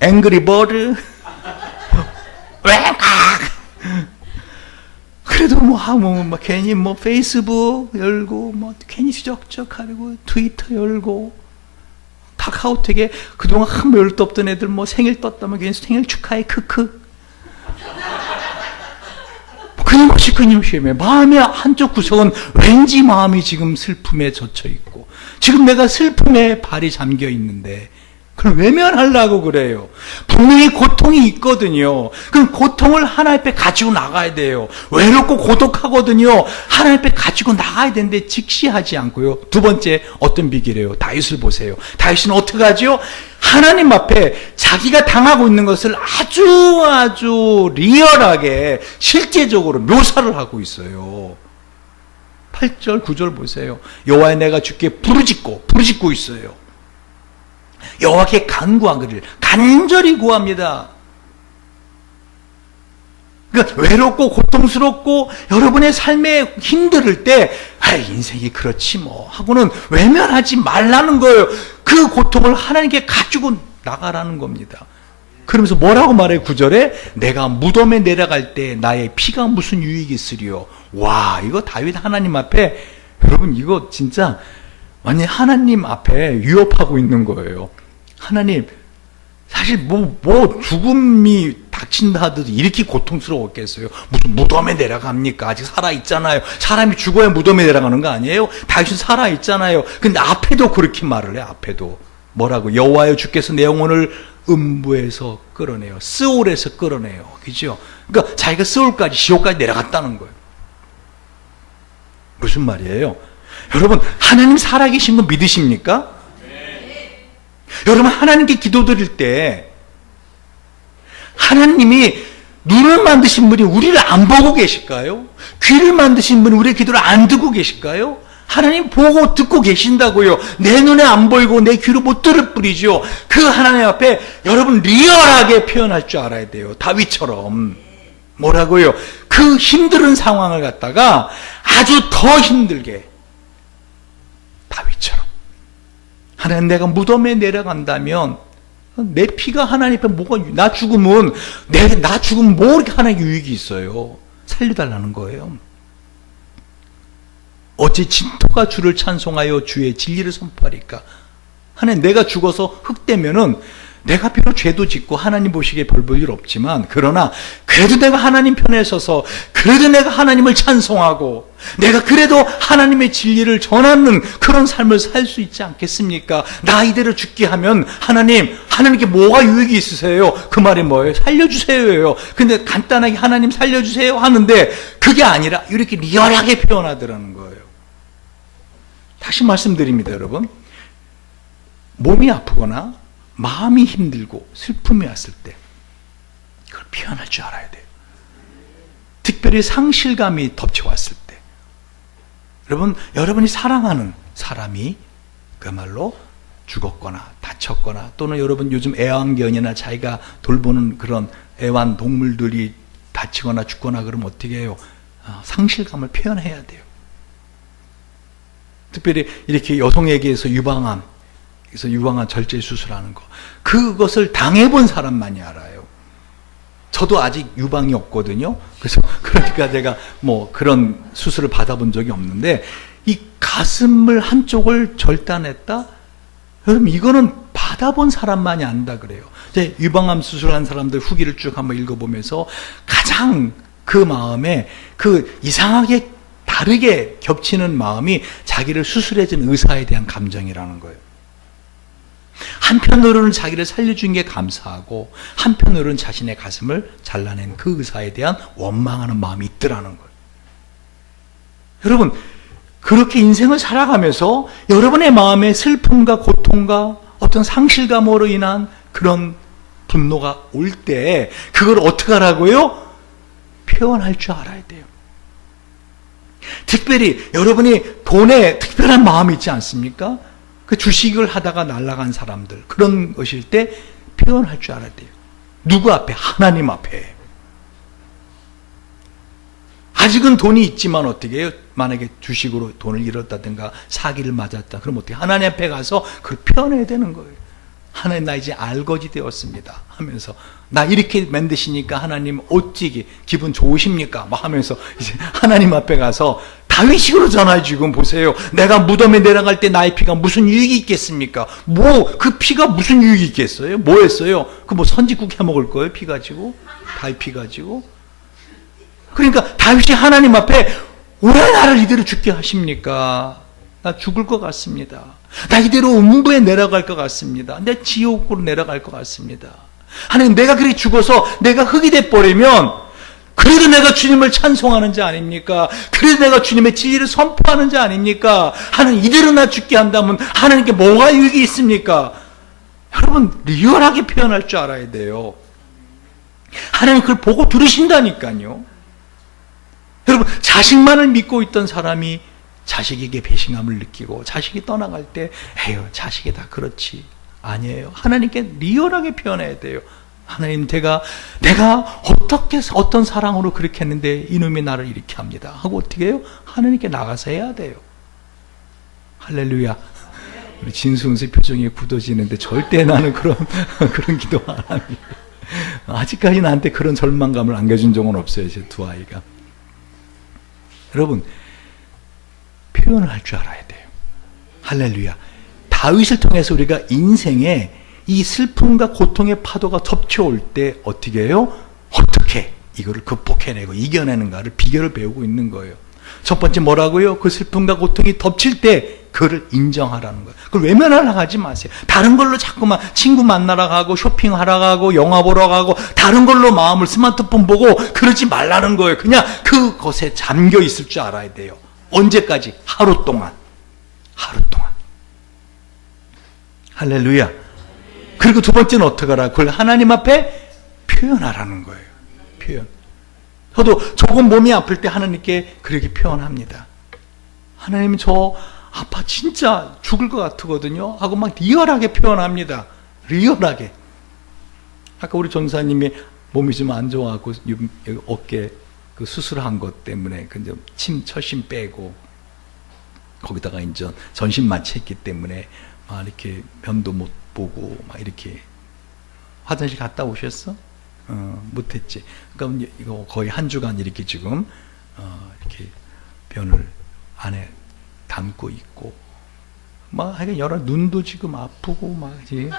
앵그리 버드 그래도 뭐 괜히 뭐 페이스북 열고 뭐 괜히 시적적하고 트위터 열고 카카오톡에 그동안 한 별도 없던 애들 뭐 생일 떴다면 괜히 생일 축하해 크크 끊임없이 마음의 한쪽 구석은 왠지 마음이 지금 슬픔에 젖혀 있고 지금 내가 슬픔에 발이 잠겨 있는데 그걸 외면하려고 그래요. 분명히 고통이 있거든요. 그럼 고통을 하나님 앞에 가지고 나가야 돼요. 외롭고 고독하거든요. 하나님 앞에 가지고 나가야 되는데 직시하지 않고요. 두 번째 어떤 비결이에요? 다윗을 보세요. 다윗은 어떻게 하죠? 하나님 앞에 자기가 당하고 있는 것을 아주 리얼하게 실제적으로 묘사를 하고 있어요. 8절 9절 보세요. 여호와여 내가 주께 부르짖고 있어요. 여호와께 간구하기를 간절히 구합니다. 그러니까 외롭고 고통스럽고 여러분의 삶에 힘들 때 인생이 그렇지 뭐 하고는 외면하지 말라는 거예요. 그 고통을 하나님께 가지고 나가라는 겁니다. 그러면서 뭐라고 말해요? 9절에 내가 무덤에 내려갈 때 나의 피가 무슨 유익이 있으리요. 와, 이거 다윗 하나님 앞에 여러분 이거 진짜 완전히 하나님 앞에 위협하고 있는 거예요. 하나님 사실 뭐 죽음이 닥친다 하더라도 이렇게 고통스러웠겠어요. 무슨 무덤에 내려갑니까? 아직 살아있잖아요. 사람이 죽어야 무덤에 내려가는 거 아니에요? 다윗은 살아있잖아요. 근데 앞에도 그렇게 말을 해요. 앞에도 뭐라고? 여호와여 주께서 내 영혼을 음부에서 끌어내요. 스올에서 끌어내요. 그죠? 그러니까 자기가 스올까지 지옥까지 내려갔다는 거예요. 무슨 말이에요? 여러분 하나님 살아계신 거 믿으십니까? 여러분 하나님께 기도드릴 때 하나님이 눈을 만드신 분이 우리를 안 보고 계실까요? 귀를 만드신 분이 우리의 기도를 안 듣고 계실까요? 하나님 보고 듣고 계신다고요. 내 눈에 안 보이고 내 귀로 못 들을 뿐이죠. 그 하나님 앞에 여러분 리얼하게 표현할 줄 알아야 돼요. 다윗처럼. 뭐라고요? 그 힘든 상황을 갖다가 아주 더 힘들게 다윗처럼 하나님 내가 무덤에 내려간다면 내 피가 하나님 앞에 뭐가 나 죽으면 뭐 이렇게 하나님께 유익이 있어요. 살려달라는 거예요. 어찌 진토가 주를 찬송하여 주의 진리를 선포하리까. 하나님 내가 죽어서 흙되면은 내가 비록 죄도 짓고 하나님 보시기에 별 볼 일 없지만 그러나 그래도 내가 하나님 편에 서서 그래도 내가 하나님을 찬송하고 내가 그래도 하나님의 진리를 전하는 그런 삶을 살 수 있지 않겠습니까? 나 이대로 죽게 하면 하나님께 뭐가 유익이 있으세요? 그 말이 뭐예요? 살려주세요예요. 근데 간단하게 하나님 살려주세요 하는데 그게 아니라 이렇게 리얼하게 표현하더라는 거예요. 다시 말씀드립니다, 여러분. 몸이 아프거나 마음이 힘들고 슬픔이 왔을 때 그걸 표현할 줄 알아야 돼요. 특별히 상실감이 덮쳐왔을 때 여러분이 사랑하는 사람이 그야말로 죽었거나 다쳤거나 또는 여러분 요즘 애완견이나 자기가 돌보는 그런 애완동물들이 다치거나 죽거나 그러면 어떻게 해요? 상실감을 표현해야 돼요. 특별히 이렇게 여성에게서 유방암 그래서 유방암 절제 수술하는 거 그것을 당해본 사람만이 알아요. 저도 아직 유방이 없거든요. 그래서 그러니까 제가 뭐 그런 수술을 받아본 적이 없는데 이 가슴을 한쪽을 절단했다? 여러분 이거는 받아본 사람만이 안다 그래요. 이제 유방암 수술한 사람들 후기를 쭉 한번 읽어보면서 가장 그 마음에 그 이상하게 다르게 겹치는 마음이 자기를 수술해준 의사에 대한 감정이라는 거예요. 한편으로는 자기를 살려준 게 감사하고 한편으로는 자신의 가슴을 잘라낸 그 의사에 대한 원망하는 마음이 있더라는 거예요. 여러분, 그렇게 인생을 살아가면서 여러분의 마음에 슬픔과 고통과 어떤 상실감으로 인한 그런 분노가 올 때 그걸 어떻게 하라고요? 표현할 줄 알아야 돼요. 특별히 여러분이 돈에 특별한 마음이 있지 않습니까? 그 주식을 하다가 날아간 사람들, 그런 것일 때 표현할 줄 알아야 돼요. 누구 앞에? 하나님 앞에. 아직은 돈이 있지만 어떻게 해요? 만약에 주식으로 돈을 잃었다든가 사기를 맞았다. 그럼 어떻게? 하나님 앞에 가서 그걸 표현해야 되는 거예요. 하나님, 나 이제 알거지 되었습니다 하면서, 나 이렇게 만드시니까 하나님 어찌 기분 좋으십니까? 막 하면서 이제 하나님 앞에 가서 다윗식으로 전화해 주고, 보세요, 내가 무덤에 내려갈 때 나의 피가 무슨 유익이 있겠습니까? 뭐 그 피가 무슨 유익이 있겠어요? 뭐 했어요? 그 뭐 선지국 해 먹을 거예요? 피 가지고? 다윗 피 가지고? 그러니까 다윗이 하나님 앞에 왜 나를 이대로 죽게 하십니까? 나 죽을 것 같습니다. 나 이대로 음부에 내려갈 것 같습니다. 내 지옥으로 내려갈 것 같습니다. 하나님, 내가 그렇게 죽어서 내가 흙이 돼버리면 그래도 내가 주님을 찬송하는 자 아닙니까? 그래도 내가 주님의 진리를 선포하는 자 아닙니까? 하나님, 이대로 나 죽게 한다면 하나님께 뭐가 유익이 있습니까? 여러분, 리얼하게 표현할 줄 알아야 돼요. 하나님 그걸 보고 들으신다니까요. 여러분, 자식만을 믿고 있던 사람이 자식에게 배신감을 느끼고 자식이 떠나갈 때, 에휴, 자식이 다 그렇지. 아니에요. 하나님께 리얼하게 표현해야 돼요. 하나님, 내가 어떻게, 어떤 사랑으로 그렇게 했는데 이놈이 나를 이렇게 합니다 하고 어떻게 해요? 하나님께 나가서 해야 돼요. 할렐루야. 우리 진수은세 표정이 굳어지는데 절대 나는 그런 기도 안 합니다. 아직까지 나한테 그런 절망감을 안겨준 적은 없어요, 제 두 아이가. 여러분, 표현을 할 줄 알아야 돼요. 할렐루야. 다윗을 통해서 우리가 인생에 이 슬픔과 고통의 파도가 덮쳐올 때 어떻게 해요? 어떻게 이거를 극복해내고 이겨내는가를 비결을 배우고 있는 거예요. 첫 번째 뭐라고요? 그 슬픔과 고통이 덮칠 때 그를 인정하라는 거예요. 그걸 외면하려고 하지 마세요. 다른 걸로 자꾸만 친구 만나러 가고 쇼핑하러 가고 영화 보러 가고 다른 걸로 마음을 스마트폰 보고 그러지 말라는 거예요. 그냥 그것에 잠겨 있을 줄 알아야 돼요. 언제까지? 하루 동안. 할렐루야. 그리고 두 번째는 어떻게 하라? 그걸 하나님 앞에 표현하라는 거예요. 표현. 저도 조금 몸이 아플 때 하나님께 그렇게 표현합니다. 하나님, 저 아파 진짜 죽을 것 같거든요 하고 막 리얼하게 표현합니다. 리얼하게. 아까 우리 전사님이 몸이 좀 안 좋아하고 어깨 그 수술한 것 때문에 철심 빼고 거기다가 이제 전신 마취했기 때문에 막 이렇게 면도 못 보고 막 이렇게 화장실 갔다 오셨어? 못했지. 그러니까 이거 거의 한 주간 이렇게 지금 이렇게 변을 안에 담고 있고 막 하여간 여러 눈도 지금 아프고 막지.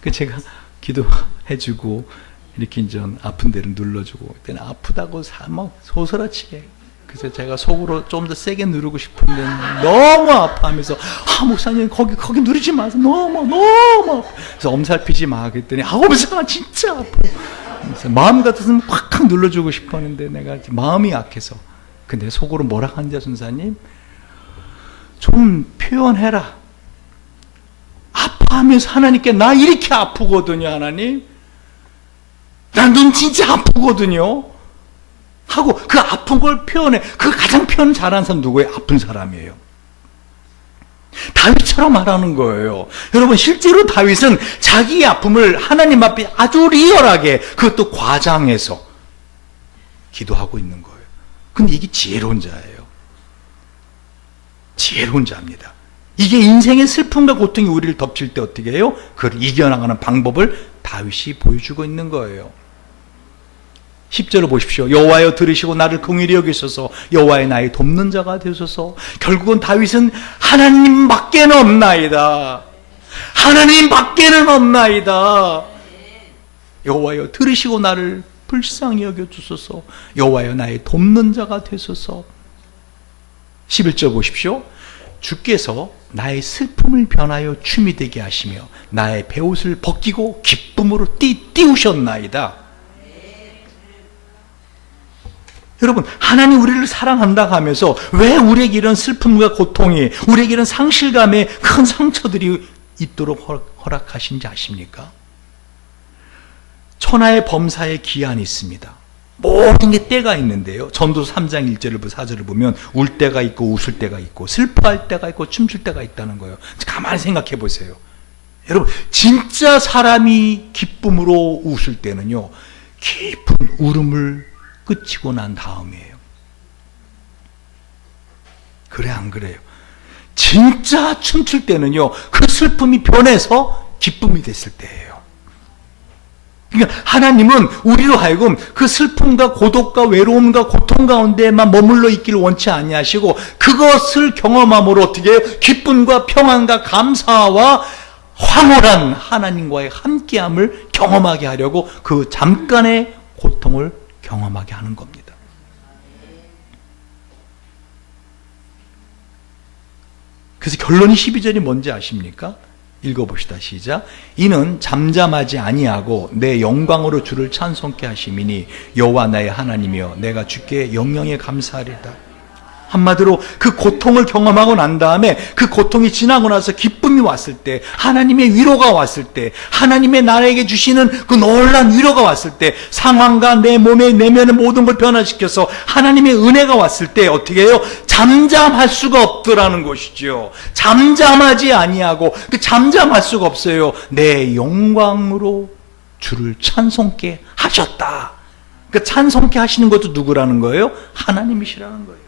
그 제가 기도해주고 이렇게 이제 아픈 데를 눌러주고 그때는 아프다고 막 소스라치게. 그래서 제가 속으로 좀 더 세게 누르고 싶은데 너무 아파하면서 목사님 거기 누르지 마세요. 너무 아파. 그래서 엄살피지 마 그랬더니 엄살아 진짜 아파. 그래서 마음 같아서는 꽉 눌러주고 싶었는데 내가 마음이 약해서. 근데 속으로 뭐라 하는지 선사님, 좀 표현해라. 아파하면서 하나님께 나 이렇게 아프거든요 하나님. 난 눈 진짜 아프거든요 하고 그 아픈 걸 표현해. 그 가장 표현 잘하는 사람 누구예요? 아픈 사람이에요. 다윗처럼 하라는 거예요. 여러분, 실제로 다윗은 자기의 아픔을 하나님 앞에 아주 리얼하게, 그것도 과장해서 기도하고 있는 거예요. 근데 이게 지혜로운 자예요. 지혜로운 자입니다. 이게 인생의 슬픔과 고통이 우리를 덮칠 때 어떻게 해요? 그걸 이겨나가는 방법을 다윗이 보여주고 있는 거예요. 10절을 보십시오. 여호와여 들으시고 나를 긍휼히 여기소서. 여호와의 나의 돕는 자가 되소서. 결국은 다윗은 하나님밖에는 없나이다. 하나님밖에는 없나이다. 여호와여 들으시고 나를 불쌍히 여겨주소서. 여호와여 나의 돕는 자가 되소서. 11절 보십시오. 주께서 나의 슬픔을 변하여 춤이 되게 하시며 나의 베옷을 벗기고 기쁨으로 띄우셨나이다. 여러분, 하나님 우리를 사랑한다 하면서 왜 우리에게 이런 슬픔과 고통이, 우리에게 이런 상실감의 큰 상처들이 있도록 허락하신지 아십니까? 천하의 범사에 기한이 있습니다. 모든 게 때가 있는데요. 전도서 3장 1절을 4절을 보면 울 때가 있고 웃을 때가 있고 슬퍼할 때가 있고 춤출 때가 있다는 거예요. 가만히 생각해 보세요. 여러분, 진짜 사람이 기쁨으로 웃을 때는요, 깊은 울음을 끝이고 난 다음이에요. 그래 안 그래요? 진짜 춤출 때는요, 그 슬픔이 변해서 기쁨이 됐을 때예요. 그러니까 하나님은 우리로 하여금 그 슬픔과 고독과 외로움과 고통 가운데만 머물러 있기를 원치 아니하시고 그것을 경험함으로 어떻게 해요? 기쁨과 평안과 감사와 황홀한 하나님과의 함께함을 경험하게 하려고 그 잠깐의 고통을 경험하게 하는 겁니다. 그래서 결론이 12절이 뭔지 아십니까? 읽어봅시다. 시작. 이는 잠잠하지 아니하고 내 영광으로 주를 찬송케 하심이니 여호와 나의 하나님이여 내가 주께 영영에 감사하리다. 한마디로 그 고통을 경험하고 난 다음에 그 고통이 지나고 나서 기쁨이 왔을 때, 하나님의 위로가 왔을 때, 하나님의 나에게 주시는 그 놀라운 위로가 왔을 때, 상황과 내 몸의 내면의 모든 걸 변화시켜서 하나님의 은혜가 왔을 때 어떻게 해요? 잠잠할 수가 없더라는 것이죠. 잠잠하지 아니하고, 그 잠잠할 수가 없어요. 내 영광으로 주를 찬송케 하셨다. 그 찬송케 하시는 것도 누구라는 거예요? 하나님이시라는 거예요.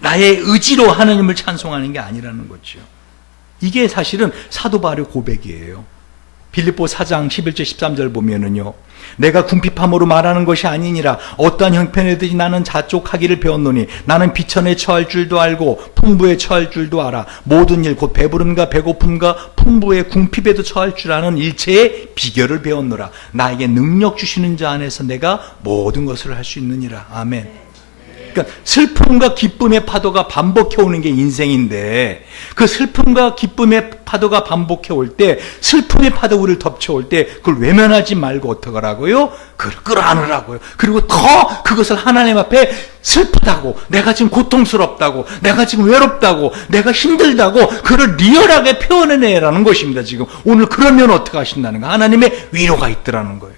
나의 의지로 하나님을 찬송하는 게 아니라는 거죠. 이게 사실은 사도 바울의 고백이에요. 빌립보 4장 11절 13절 보면은요, 내가 궁핍함으로 말하는 것이 아니니라 어떠한 형편에든지 나는 자족하기를 배웠노니 나는 비천에 처할 줄도 알고 풍부에 처할 줄도 알아. 모든 일 곧 배부름과 배고픔과 풍부의 궁핍에도 처할 줄 아는 일체의 비결을 배웠노라. 나에게 능력 주시는 자 안에서 내가 모든 것을 할 수 있느니라. 아멘. 그러니까 슬픔과 기쁨의 파도가 반복해 오는 게 인생인데, 그 슬픔과 기쁨의 파도가 반복해 올 때, 슬픔의 파도가 우리를 덮쳐올 때 그걸 외면하지 말고 어떡하라고요? 그걸 끌어안으라고요. 그리고 더 그것을 하나님 앞에 슬프다고, 내가 지금 고통스럽다고, 내가 지금 외롭다고, 내가 힘들다고 그걸 리얼하게 표현해내라는 것입니다. 지금 오늘 그러면 어떻게 하신다는 거? 하나님의 위로가 있더라는 거예요.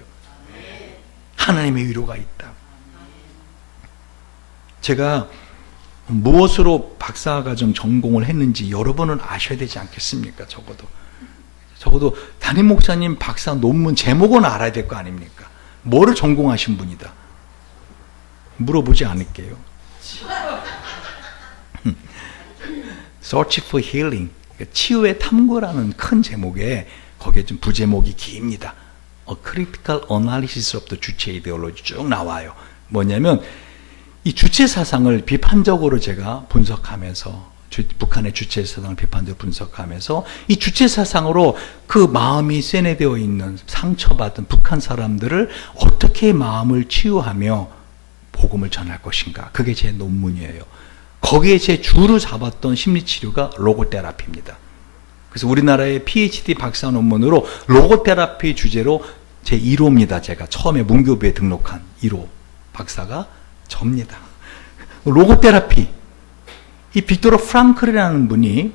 하나님의 위로가 있다. 제가 무엇으로 박사과정 전공을 했는지 여러분은 아셔야 되지 않겠습니까? 적어도 담임 목사님 박사 논문 제목은 알아야 될 거 아닙니까? 뭐를 전공하신 분이다? 물어보지 않을게요. Search for Healing, 치유의 탐구라는 큰 제목에 거기에 좀 부제목이 깁니다. A Critical Analysis of the 주체 이데올로지 쭉 나와요. 뭐냐면 이 주체 사상을 비판적으로 제가 분석하면서, 북한의 주체 사상을 비판적으로 분석하면서 이 주체 사상으로 그 마음이 세뇌되어 있는 상처받은 북한 사람들을 어떻게 마음을 치유하며 복음을 전할 것인가. 그게 제 논문이에요. 거기에 제 주로 잡았던 심리치료가 로고테라피입니다. 그래서 우리나라의 PhD 박사 논문으로 로고테라피 주제로 제 1호입니다. 제가 처음에 문교부에 등록한 1호 박사가 접니다. 로고테라피. 이 빅토르 프랑클이라는 분이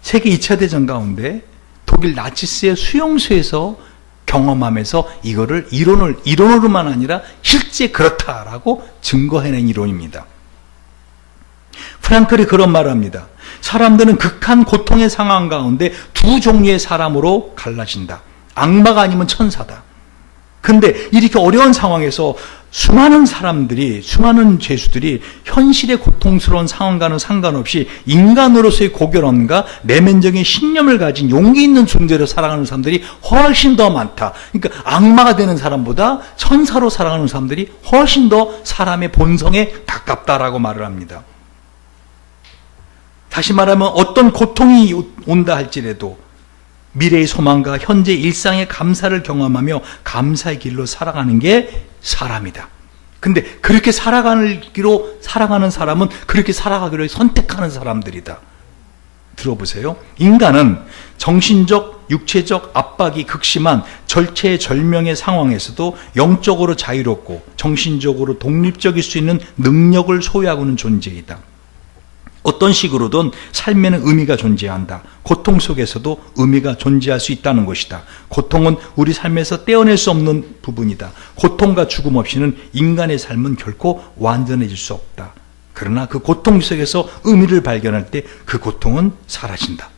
세계 2차 대전 가운데 독일 나치스의 수용소에서 경험하면서 이거를 이론으로만 아니라 실제 그렇다라고 증거해낸 이론입니다. 프랑클이 그런 말을 합니다. 사람들은 극한 고통의 상황 가운데 두 종류의 사람으로 갈라진다. 악마가 아니면 천사다. 근데 이렇게 어려운 상황에서 수많은 사람들이, 수많은 죄수들이 현실의 고통스러운 상황과는 상관없이 인간으로서의 고결함과 내면적인 신념을 가진 용기 있는 존재로 살아가는 사람들이 훨씬 더 많다. 그러니까 악마가 되는 사람보다 천사로 살아가는 사람들이 훨씬 더 사람의 본성에 가깝다라고 말을 합니다. 다시 말하면 어떤 고통이 온다 할지라도 미래의 소망과 현재 일상의 감사를 경험하며 감사의 길로 살아가는 게 사람이다. 근데 그렇게 살아가는 사람은 그렇게 살아가기로 선택하는 사람들이다. 들어보세요. 인간은 정신적, 육체적 압박이 극심한 절체절명의 상황에서도 영적으로 자유롭고 정신적으로 독립적일 수 있는 능력을 소유하고 있는 존재이다. 어떤 식으로든 삶에는 의미가 존재한다. 고통 속에서도 의미가 존재할 수 있다는 것이다. 고통은 우리 삶에서 떼어낼 수 없는 부분이다. 고통과 죽음 없이는 인간의 삶은 결코 완전해질 수 없다. 그러나 그 고통 속에서 의미를 발견할 때 그 고통은 사라진다.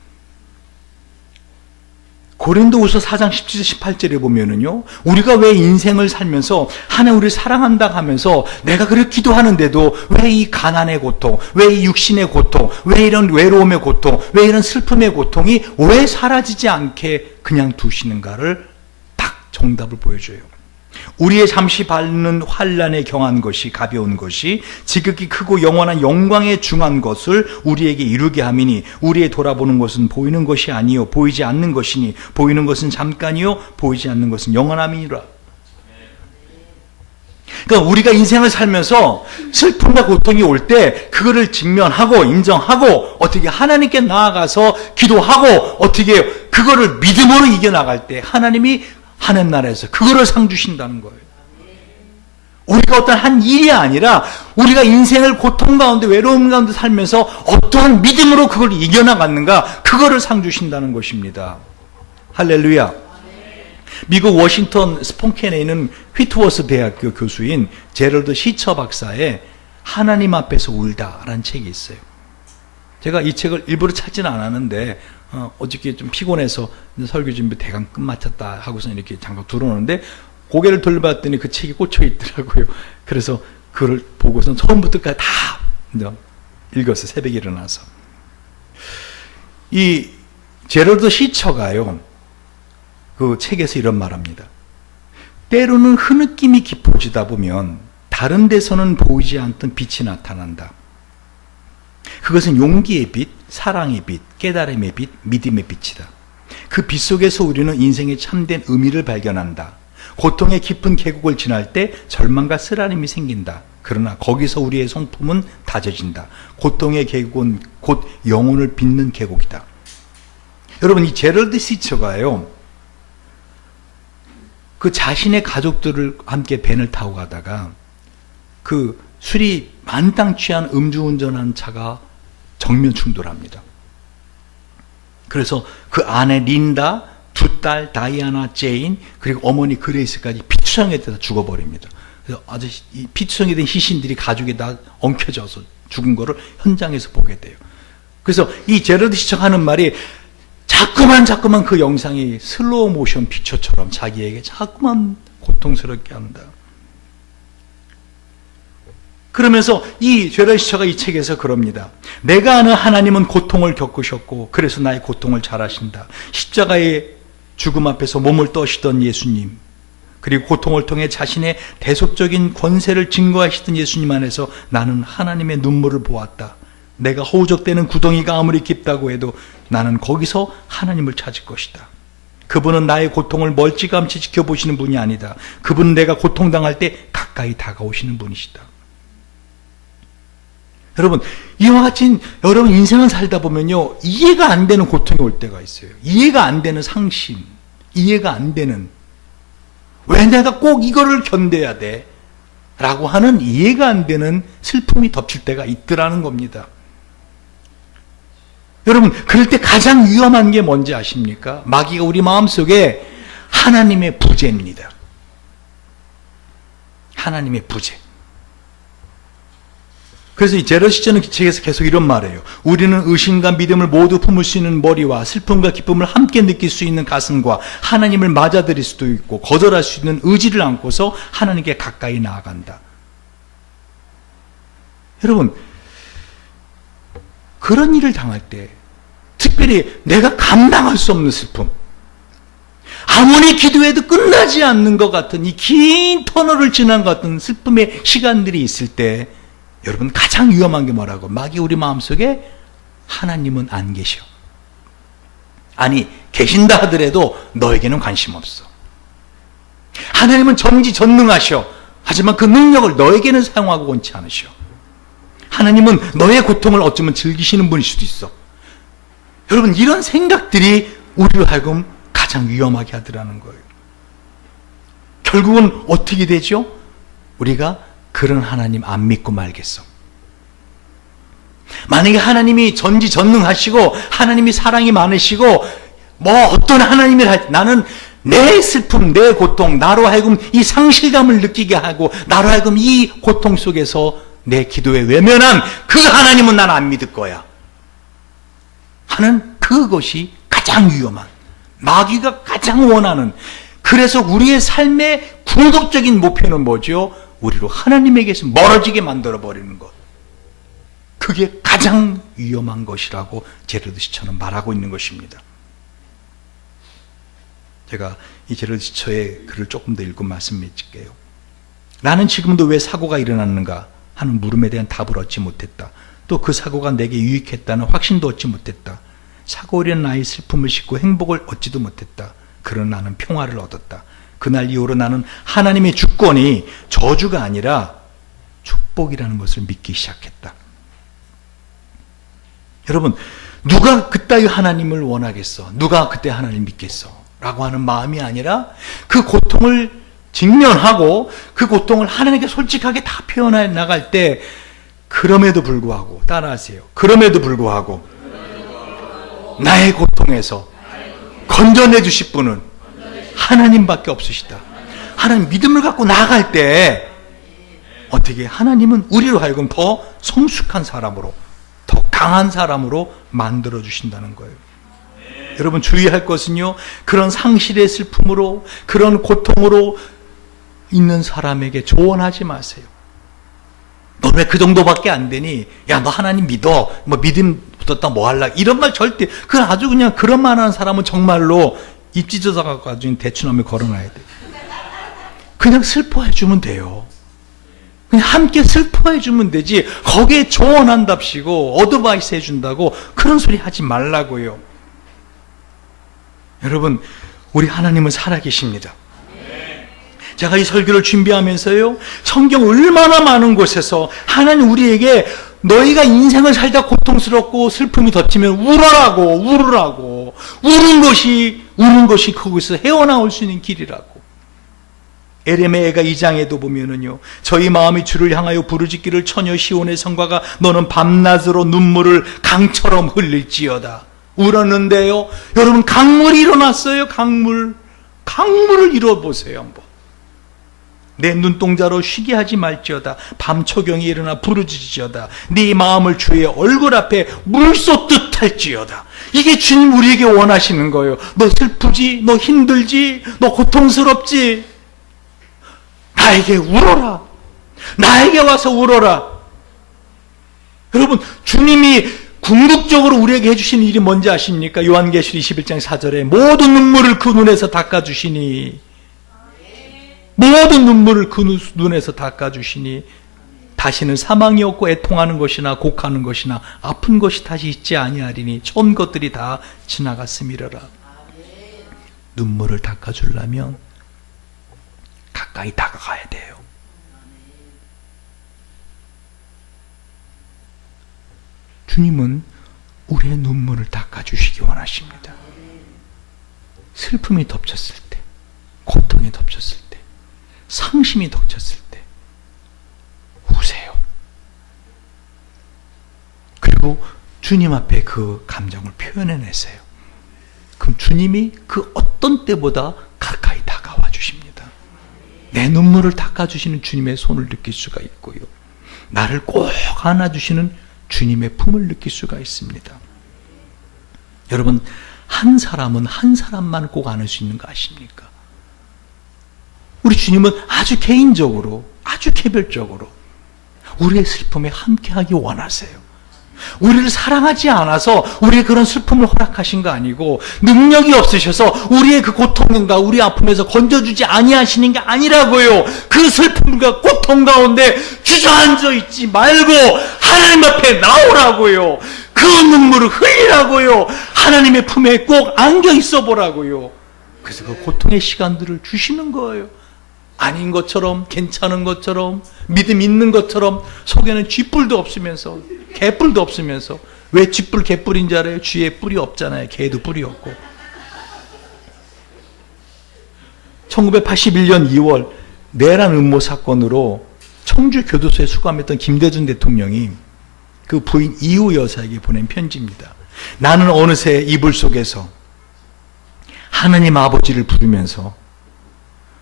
고린도후서 4장 17, 18절에 보면은요, 우리가 왜 인생을 살면서 하나님 우리를 사랑한다 하면서 내가 그렇게 기도하는데도 왜 이 가난의 고통, 왜 이 육신의 고통, 왜 이런 외로움의 고통, 왜 이런 슬픔의 고통이 왜 사라지지 않게 그냥 두시는가를 딱 정답을 보여줘요. 우리의 잠시 받는 환난에 경한 것이 가벼운 것이 지극히 크고 영원한 영광에 중한 것을 우리에게 이루게 함이니 우리의 돌아보는 것은 보이는 것이 아니요 보이지 않는 것이니 보이는 것은 잠깐이요 보이지 않는 것은 영원함이니라. 그러니까 우리가 인생을 살면서 슬픔과 고통이 올 때 그거를 직면하고 인정하고 어떻게 하나님께 나아가서 기도하고 어떻게 그거를 믿음으로 이겨나갈 때 하나님이 하늘 나라에서 그거를 상 주신다는 거예요. 우리가 어떤 한 일이 아니라 우리가 인생을 고통 가운데 외로움 가운데 살면서 어떠한 믿음으로 그걸 이겨나갔는가 그거를 상 주신다는 것입니다. 할렐루야. 미국 워싱턴 스폰켄에 있는 휘트워스 대학교 교수인 제럴드 시처 박사의 하나님 앞에서 울다라는 책이 있어요. 제가 이 책을 일부러 찾지는 않았는데 어저께 좀 피곤해서 설교 준비 대강 끝마쳤다 하고서 이렇게 잠깐 들어오는데 고개를 돌려봤더니 그 책이 꽂혀 있더라고요. 그래서 그걸 보고서 처음부터 끝까지 다 읽었어요. 새벽에 일어나서. 이 제럴드 시처가요, 그 책에서 이런 말합니다. 때로는 흐느낌이 깊어지다 보면 다른 데서는 보이지 않던 빛이 나타난다. 그것은 용기의 빛, 사랑의 빛, 깨달음의 빛, 믿음의 빛이다. 그 빛 속에서 우리는 인생의 참된 의미를 발견한다. 고통의 깊은 계곡을 지날 때 절망과 쓰라림이 생긴다. 그러나 거기서 우리의 성품은 다져진다. 고통의 계곡은 곧 영혼을 빚는 계곡이다. 여러분, 이 제럴드 시처가요, 그 자신의 가족들을 함께 밴을 타고 가다가 그 술이 만땅 취한 음주운전한 차가 정면 충돌합니다. 그래서 그 아내 린다, 두 딸 다이아나, 제인, 그리고 어머니 그레이스까지 피투성이에 대해서 죽어버립니다. 그래서 아주 이 피투성이 된 희신들이 가죽에 다 엉켜져서 죽은 거를 현장에서 보게 돼요. 그래서 이 제러드 시처가 하는 말이 자꾸만 그 영상이 슬로우 모션 픽처처럼 자기에게 자꾸만 고통스럽게 한다. 그러면서 이 제러드 시처가 이 책에서 그럽니다. 내가 아는 하나님은 고통을 겪으셨고 그래서 나의 고통을 잘 아신다. 십자가의 죽음 앞에서 몸을 떠시던 예수님, 그리고 고통을 통해 자신의 대속적인 권세를 증거하시던 예수님 안에서 나는 하나님의 눈물을 보았다. 내가 허우적대는 구덩이가 아무리 깊다고 해도 나는 거기서 하나님을 찾을 것이다. 그분은 나의 고통을 멀찌감치 지켜보시는 분이 아니다. 그분은 내가 고통당할 때 가까이 다가오시는 분이시다. 여러분, 이와 같이 여러분 인생을 살다 보면요, 이해가 안 되는 고통이 올 때가 있어요. 이해가 안 되는 상심, 이해가 안 되는, 왜 내가 꼭 이거를 견뎌야 돼? 라고 하는 이해가 안 되는 슬픔이 덮칠 때가 있더라는 겁니다. 여러분, 그럴 때 가장 위험한 게 뭔지 아십니까? 마귀가 우리 마음속에 하나님의 부재입니다. 하나님의 부재. 그래서 이 제러드 시처는 책에서 계속 이런 말이에요. 우리는 의심과 믿음을 모두 품을 수 있는 머리와 슬픔과 기쁨을 함께 느낄 수 있는 가슴과 하나님을 맞아들일 수도 있고 거절할 수 있는 의지를 안고서 하나님께 가까이 나아간다. 여러분, 그런 일을 당할 때 특별히 내가 감당할 수 없는 슬픔, 아무리 기도해도 끝나지 않는 것 같은 이 긴 터널을 지난 것 같은 슬픔의 시간들이 있을 때 여러분, 가장 위험한 게 뭐라고? 마귀 우리 마음속에 하나님은 안 계셔. 아니, 계신다 하더라도 너에게는 관심 없어. 하나님은 전지전능하셔. 하지만 그 능력을 너에게는 사용하고 원치 않으셔. 하나님은 너의 고통을 어쩌면 즐기시는 분일 수도 있어. 여러분, 이런 생각들이 우리로 하여금 가장 위험하게 하더라는 거예요. 결국은 어떻게 되죠? 우리가 그런 하나님 안 믿고 말겠어. 만약에 하나님이 전지전능하시고 하나님이 사랑이 많으시고 뭐 어떤 하나님이라, 나는 내 슬픔, 내 고통, 나로 하여금 이 상실감을 느끼게 하고 나로 하여금 이 고통 속에서 내 기도에 외면한 그 하나님은 난 안 믿을 거야 하는 그것이 가장 위험한, 마귀가 가장 원하는, 그래서 우리의 삶의 궁극적인 목표는 뭐죠? 우리로 하나님에게서 멀어지게 만들어버리는 것. 그게 가장 위험한 것이라고 제르드 시처는 말하고 있는 것입니다. 제가 이 제르드 시처의 글을 조금 더 읽고 말씀드릴게요. 나는 지금도 왜 사고가 일어났는가 하는 물음에 대한 답을 얻지 못했다. 또 그 사고가 내게 유익했다는 확신도 얻지 못했다. 사고로 인한 나의 슬픔을 싣고 행복을 얻지도 못했다. 그러나 나는 평화를 얻었다. 그날 이후로 나는 하나님의 주권이 저주가 아니라 축복이라는 것을 믿기 시작했다. 여러분, 누가 그따위 하나님을 원하겠어? 누가 그때 하나님을 믿겠어? 라고 하는 마음이 아니라 그 고통을 직면하고 그 고통을 하나님께 솔직하게 다 표현해 나갈 때, 그럼에도 불구하고, 따라하세요. 그럼에도 불구하고 나의 고통에서 건져내 주실 분은 하나님밖에 없으시다. 하나님 믿음을 갖고 나아갈 때 어떻게 하나님은 우리로 하여금 더 성숙한 사람으로, 더 강한 사람으로 만들어 주신다는 거예요. 여러분, 주의할 것은요, 그런 상실의 슬픔으로, 그런 고통으로 있는 사람에게 조언하지 마세요. 너 왜 그 정도밖에 안 되니? 야, 너 하나님 믿어. 뭐 믿음 붙었다 뭐 할라? 이런 말 절대. 그 아주 그냥 그런 말 하는 사람은 정말로 입 찢어져가지고 대추나무에 걸어놔야 돼. 그냥 슬퍼해 주면 돼요. 그냥 함께 슬퍼해 주면 되지. 거기에 조언한답시고 어드바이스 해준다고 그런 소리 하지 말라고요. 여러분, 우리 하나님은 살아계십니다. 제가 이 설교를 준비하면서요, 성경 얼마나 많은 곳에서 하나님 우리에게 너희가 인생을 살다 고통스럽고 슬픔이 덮치면 울으라고 우는 것이 거기서 헤어나올 수 있는 길이라고. 에레미야가 2장에도 보면은요, 저희 마음이 주를 향하여 부르짖기를 처녀 시온의 성과가 너는 밤낮으로 눈물을 강처럼 흘릴지어다. 울었는데요, 여러분, 강물이 일어났어요. 강물을 잃어보세요 한번. 내 눈동자로 쉬게 하지 말지어다. 밤 초경에 일어나 부르짖지어다. 네 마음을 주의 얼굴 앞에 물 쏟듯 할지어다. 이게 주님 우리에게 원하시는 거예요. 너 슬프지? 너 힘들지? 너 고통스럽지? 나에게 울어라. 나에게 와서 울어라. 여러분, 주님이 궁극적으로 우리에게 해주시는 일이 뭔지 아십니까? 요한계시록 21장 4절에 모든 눈물을 그 눈에서 닦아주시니, 모든 눈물을 그 눈에서 닦아주시니 다시는 사망이 없고 애통하는 것이나 곡하는 것이나 아픈 것이 다시 있지 아니하리니 처음 것들이 다 지나갔음이러라. 눈물을 닦아주려면 가까이 다가가야 돼요. 주님은 우리의 눈물을 닦아주시기 원하십니다. 슬픔이 덮쳤을 때, 고통이 덮쳤을 때, 상심이 덮쳤을 때 우세요. 그리고 주님 앞에 그 감정을 표현해내세요. 그럼 주님이 그 어떤 때보다 가까이 다가와 주십니다. 내 눈물을 닦아주시는 주님의 손을 느낄 수가 있고요, 나를 꼭 안아주시는 주님의 품을 느낄 수가 있습니다. 여러분, 한 사람은 한 사람만 꼭 안을 수 있는 거 아십니까? 우리 주님은 아주 개인적으로, 아주 개별적으로 우리의 슬픔에 함께하기 원하세요. 우리를 사랑하지 않아서 우리의 그런 슬픔을 허락하신 거 아니고, 능력이 없으셔서 우리의 그 고통과 우리 아픔에서 건져주지 아니하시는 게 아니라고요. 그 슬픔과 고통 가운데 주저앉아 있지 말고 하나님 앞에 나오라고요. 그 눈물을 흘리라고요. 하나님의 품에 꼭 안겨 있어 보라고요. 그래서 그 고통의 시간들을 주시는 거예요. 아닌 것처럼, 괜찮은 것처럼, 믿음 있는 것처럼, 속에는 쥐뿔도 없으면서, 개뿔도 없으면서. 왜 쥐뿔 개뿔인 줄 알아요? 쥐에 뿔이 없잖아요. 개도 뿔이 없고. 1981년 2월 내란 음모 사건으로 청주 교도소에 수감했던 김대중 대통령이 그 부인 이후 여사에게 보낸 편지입니다. 나는 어느새 이불 속에서 하나님 아버지를 부르면서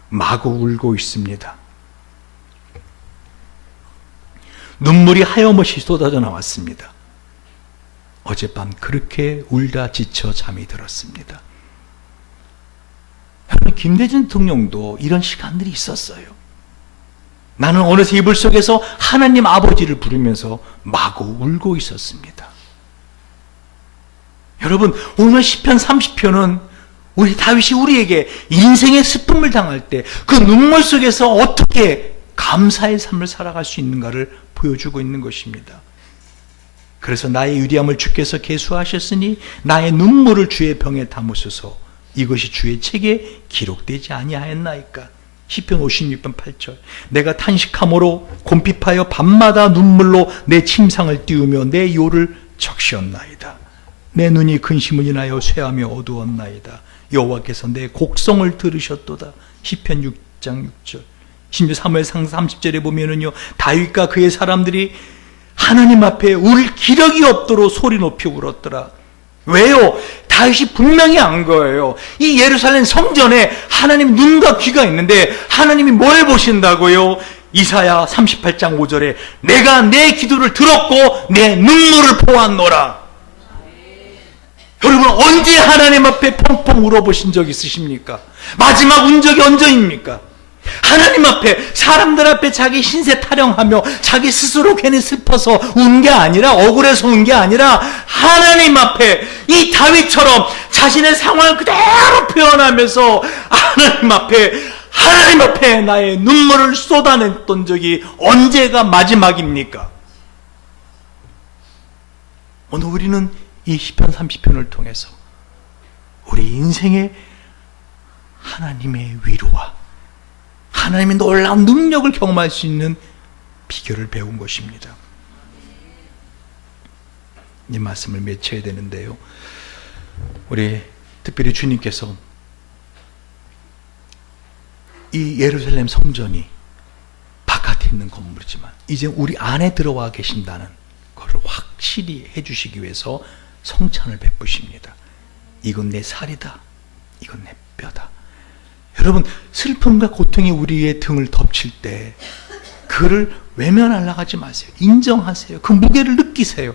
마구 울고 있습니다. 눈물이 하염없이 쏟아져 나왔습니다. 어젯밤 그렇게 울다 지쳐 잠이 들었습니다. 여러분, 김대중 대통령도 이런 시간들이 있었어요. 나는 어느새 이불 속에서 하나님 아버지를 부르면서 마구 울고 있었습니다. 여러분, 오늘 시편 30편은 우리 다윗이 우리에게 인생의 슬픔을 당할 때 그 눈물 속에서 어떻게 감사의 삶을 살아갈 수 있는가를 보여주고 있는 것입니다. 그래서 나의 유리함을 주께서 계수하셨으니 나의 눈물을 주의 병에 담으소서. 이것이 주의 책에 기록되지 아니하였나이까. 시편 56편 8절. 내가 탄식함으로 곰핍하여 밤마다 눈물로 내 침상을 띄우며 내 요를 적시었나이다. 내 눈이 근심을 인하여 쇠하며 어두웠나이다. 여호와께서 내 곡성을 들으셨도다. 시편 6장 6절. 심지어 사무엘상 30절에 보면은요, 다윗과 그의 사람들이 하나님 앞에 울 기력이 없도록 소리 높이 울었더라. 왜요? 다윗이 분명히 안 거예요. 이 예루살렘 성전에 하나님 눈과 귀가 있는데 하나님이 뭘 보신다고요? 이사야 38장 5절에 내가 내 기도를 들었고 내 눈물을 보았노라. 여러분, 언제 하나님 앞에 펑펑 울어보신 적 있으십니까? 마지막 운 적이 언제입니까? 하나님 앞에, 사람들 앞에 자기 신세 타령하며 자기 스스로 괜히 슬퍼서 운 게 아니라, 억울해서 운 게 아니라 하나님 앞에 이 다윗처럼 자신의 상황을 그대로 표현하면서 하나님 앞에 나의 눈물을 쏟아냈던 적이 언제가 마지막입니까? 오늘 우리는 이 시편 30편을 통해서 우리 인생의 하나님의 위로와 하나님의 놀라운 능력을 경험할 수 있는 비결을 배운 것입니다. 이 말씀을 맺혀야 되는데요, 우리 특별히 주님께서 이 예루살렘 성전이 바깥에 있는 건물이지만 이제 우리 안에 들어와 계신다는 것을 확실히 해주시기 위해서 성찬을 베푸십니다. 이건 내 살이다, 이건 내 뼈다. 여러분, 슬픔과 고통이 우리의 등을 덮칠 때 그를 외면하려고 하지 마세요. 인정하세요. 그 무게를 느끼세요.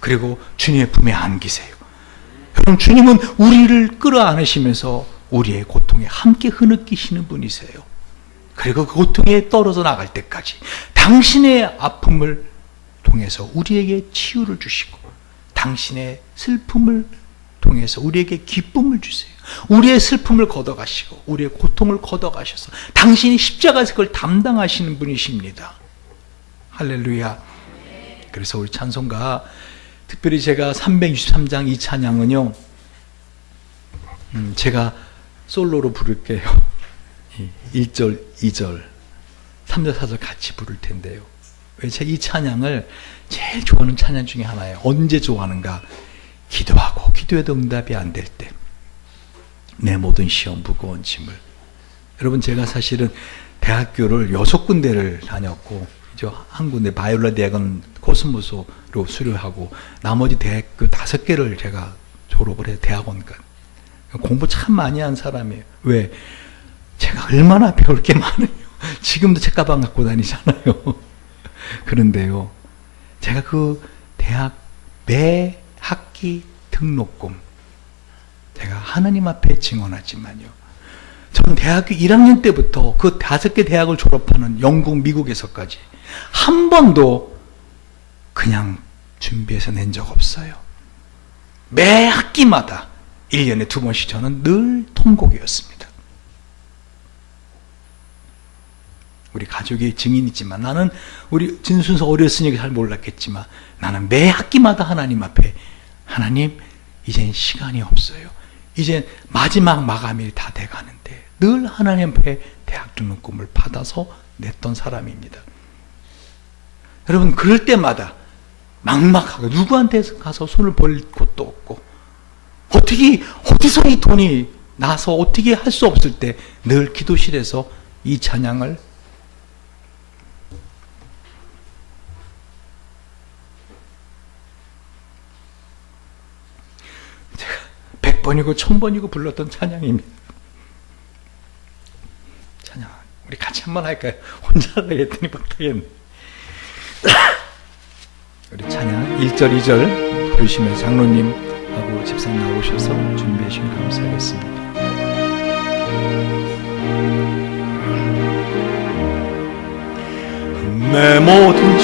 그리고 주님의 품에 안기세요. 여러분, 주님은 우리를 끌어안으시면서 우리의 고통에 함께 흐느끼시는 분이세요. 그리고 그 고통에 떨어져 나갈 때까지 당신의 아픔을 통해서 우리에게 치유를 주시고 당신의 슬픔을 통해서 우리에게 기쁨을 주세요. 우리의 슬픔을 걷어가시고 우리의 고통을 걷어가셔서 당신이 십자가에서 그걸 담당하시는 분이십니다. 할렐루야. 그래서 우리 찬송가, 특별히 제가 363장 이 찬양은요, 제가 솔로로 부를게요. 1절, 2절, 3절, 4절 같이 부를 텐데요. 왜 제가 이 찬양을 제일 좋아하는 찬양 중에 하나예요. 언제 좋아하는가? 기도하고 기도해도 응답이 안 될 때, 내 모든 시험 무거운 짐을. 여러분, 제가 사실은 대학교를 6군데를 다녔고, 이제 한 군데 바이올라 대학은 코스모스로 수료하고 나머지 대학교 5개를 제가 졸업을 해요. 대학원까지. 공부 참 많이 한 사람이에요. 왜? 제가 얼마나 배울 게 많아요. 지금도 책가방 갖고 다니잖아요. 그런데요, 제가 그 대학 매 학기 등록금 제가 하나님 앞에 증언하지만요, 전 대학교 1학년 때부터 그 5개 대학을 졸업하는 영국, 미국에서까지 한 번도 그냥 준비해서 낸 적 없어요. 매 학기마다 1년에 2번씩 저는 늘 통곡이었습니다. 우리 가족이 증인이지만, 나는 우리 진순서 어렸으니까 잘 몰랐겠지만 나는 매 학기마다 하나님 앞에, 하나님, 이젠 시간이 없어요. 이젠 마지막 마감일이 다 돼가는데 늘 하나님 앞에 대학 듣는 꿈을 받아서 냈던 사람입니다. 여러분, 그럴 때마다 막막하고 누구한테 가서 손을 벌릴 곳도 없고 어디서 이 돈이 나서 어떻게 할 수 없을 때 늘 기도실에서 이 찬양을 제가 100번이고 1000번이고 불렀던 찬양입니다. 찬양 우리 같이 한번 할까요? 혼자 하려고 했더니 못하겠네. 우리 찬양 1절 2절 부르시면 장로님하고 집사님 나오셔서 준비해 주시면 감사하겠습니다. 내 모든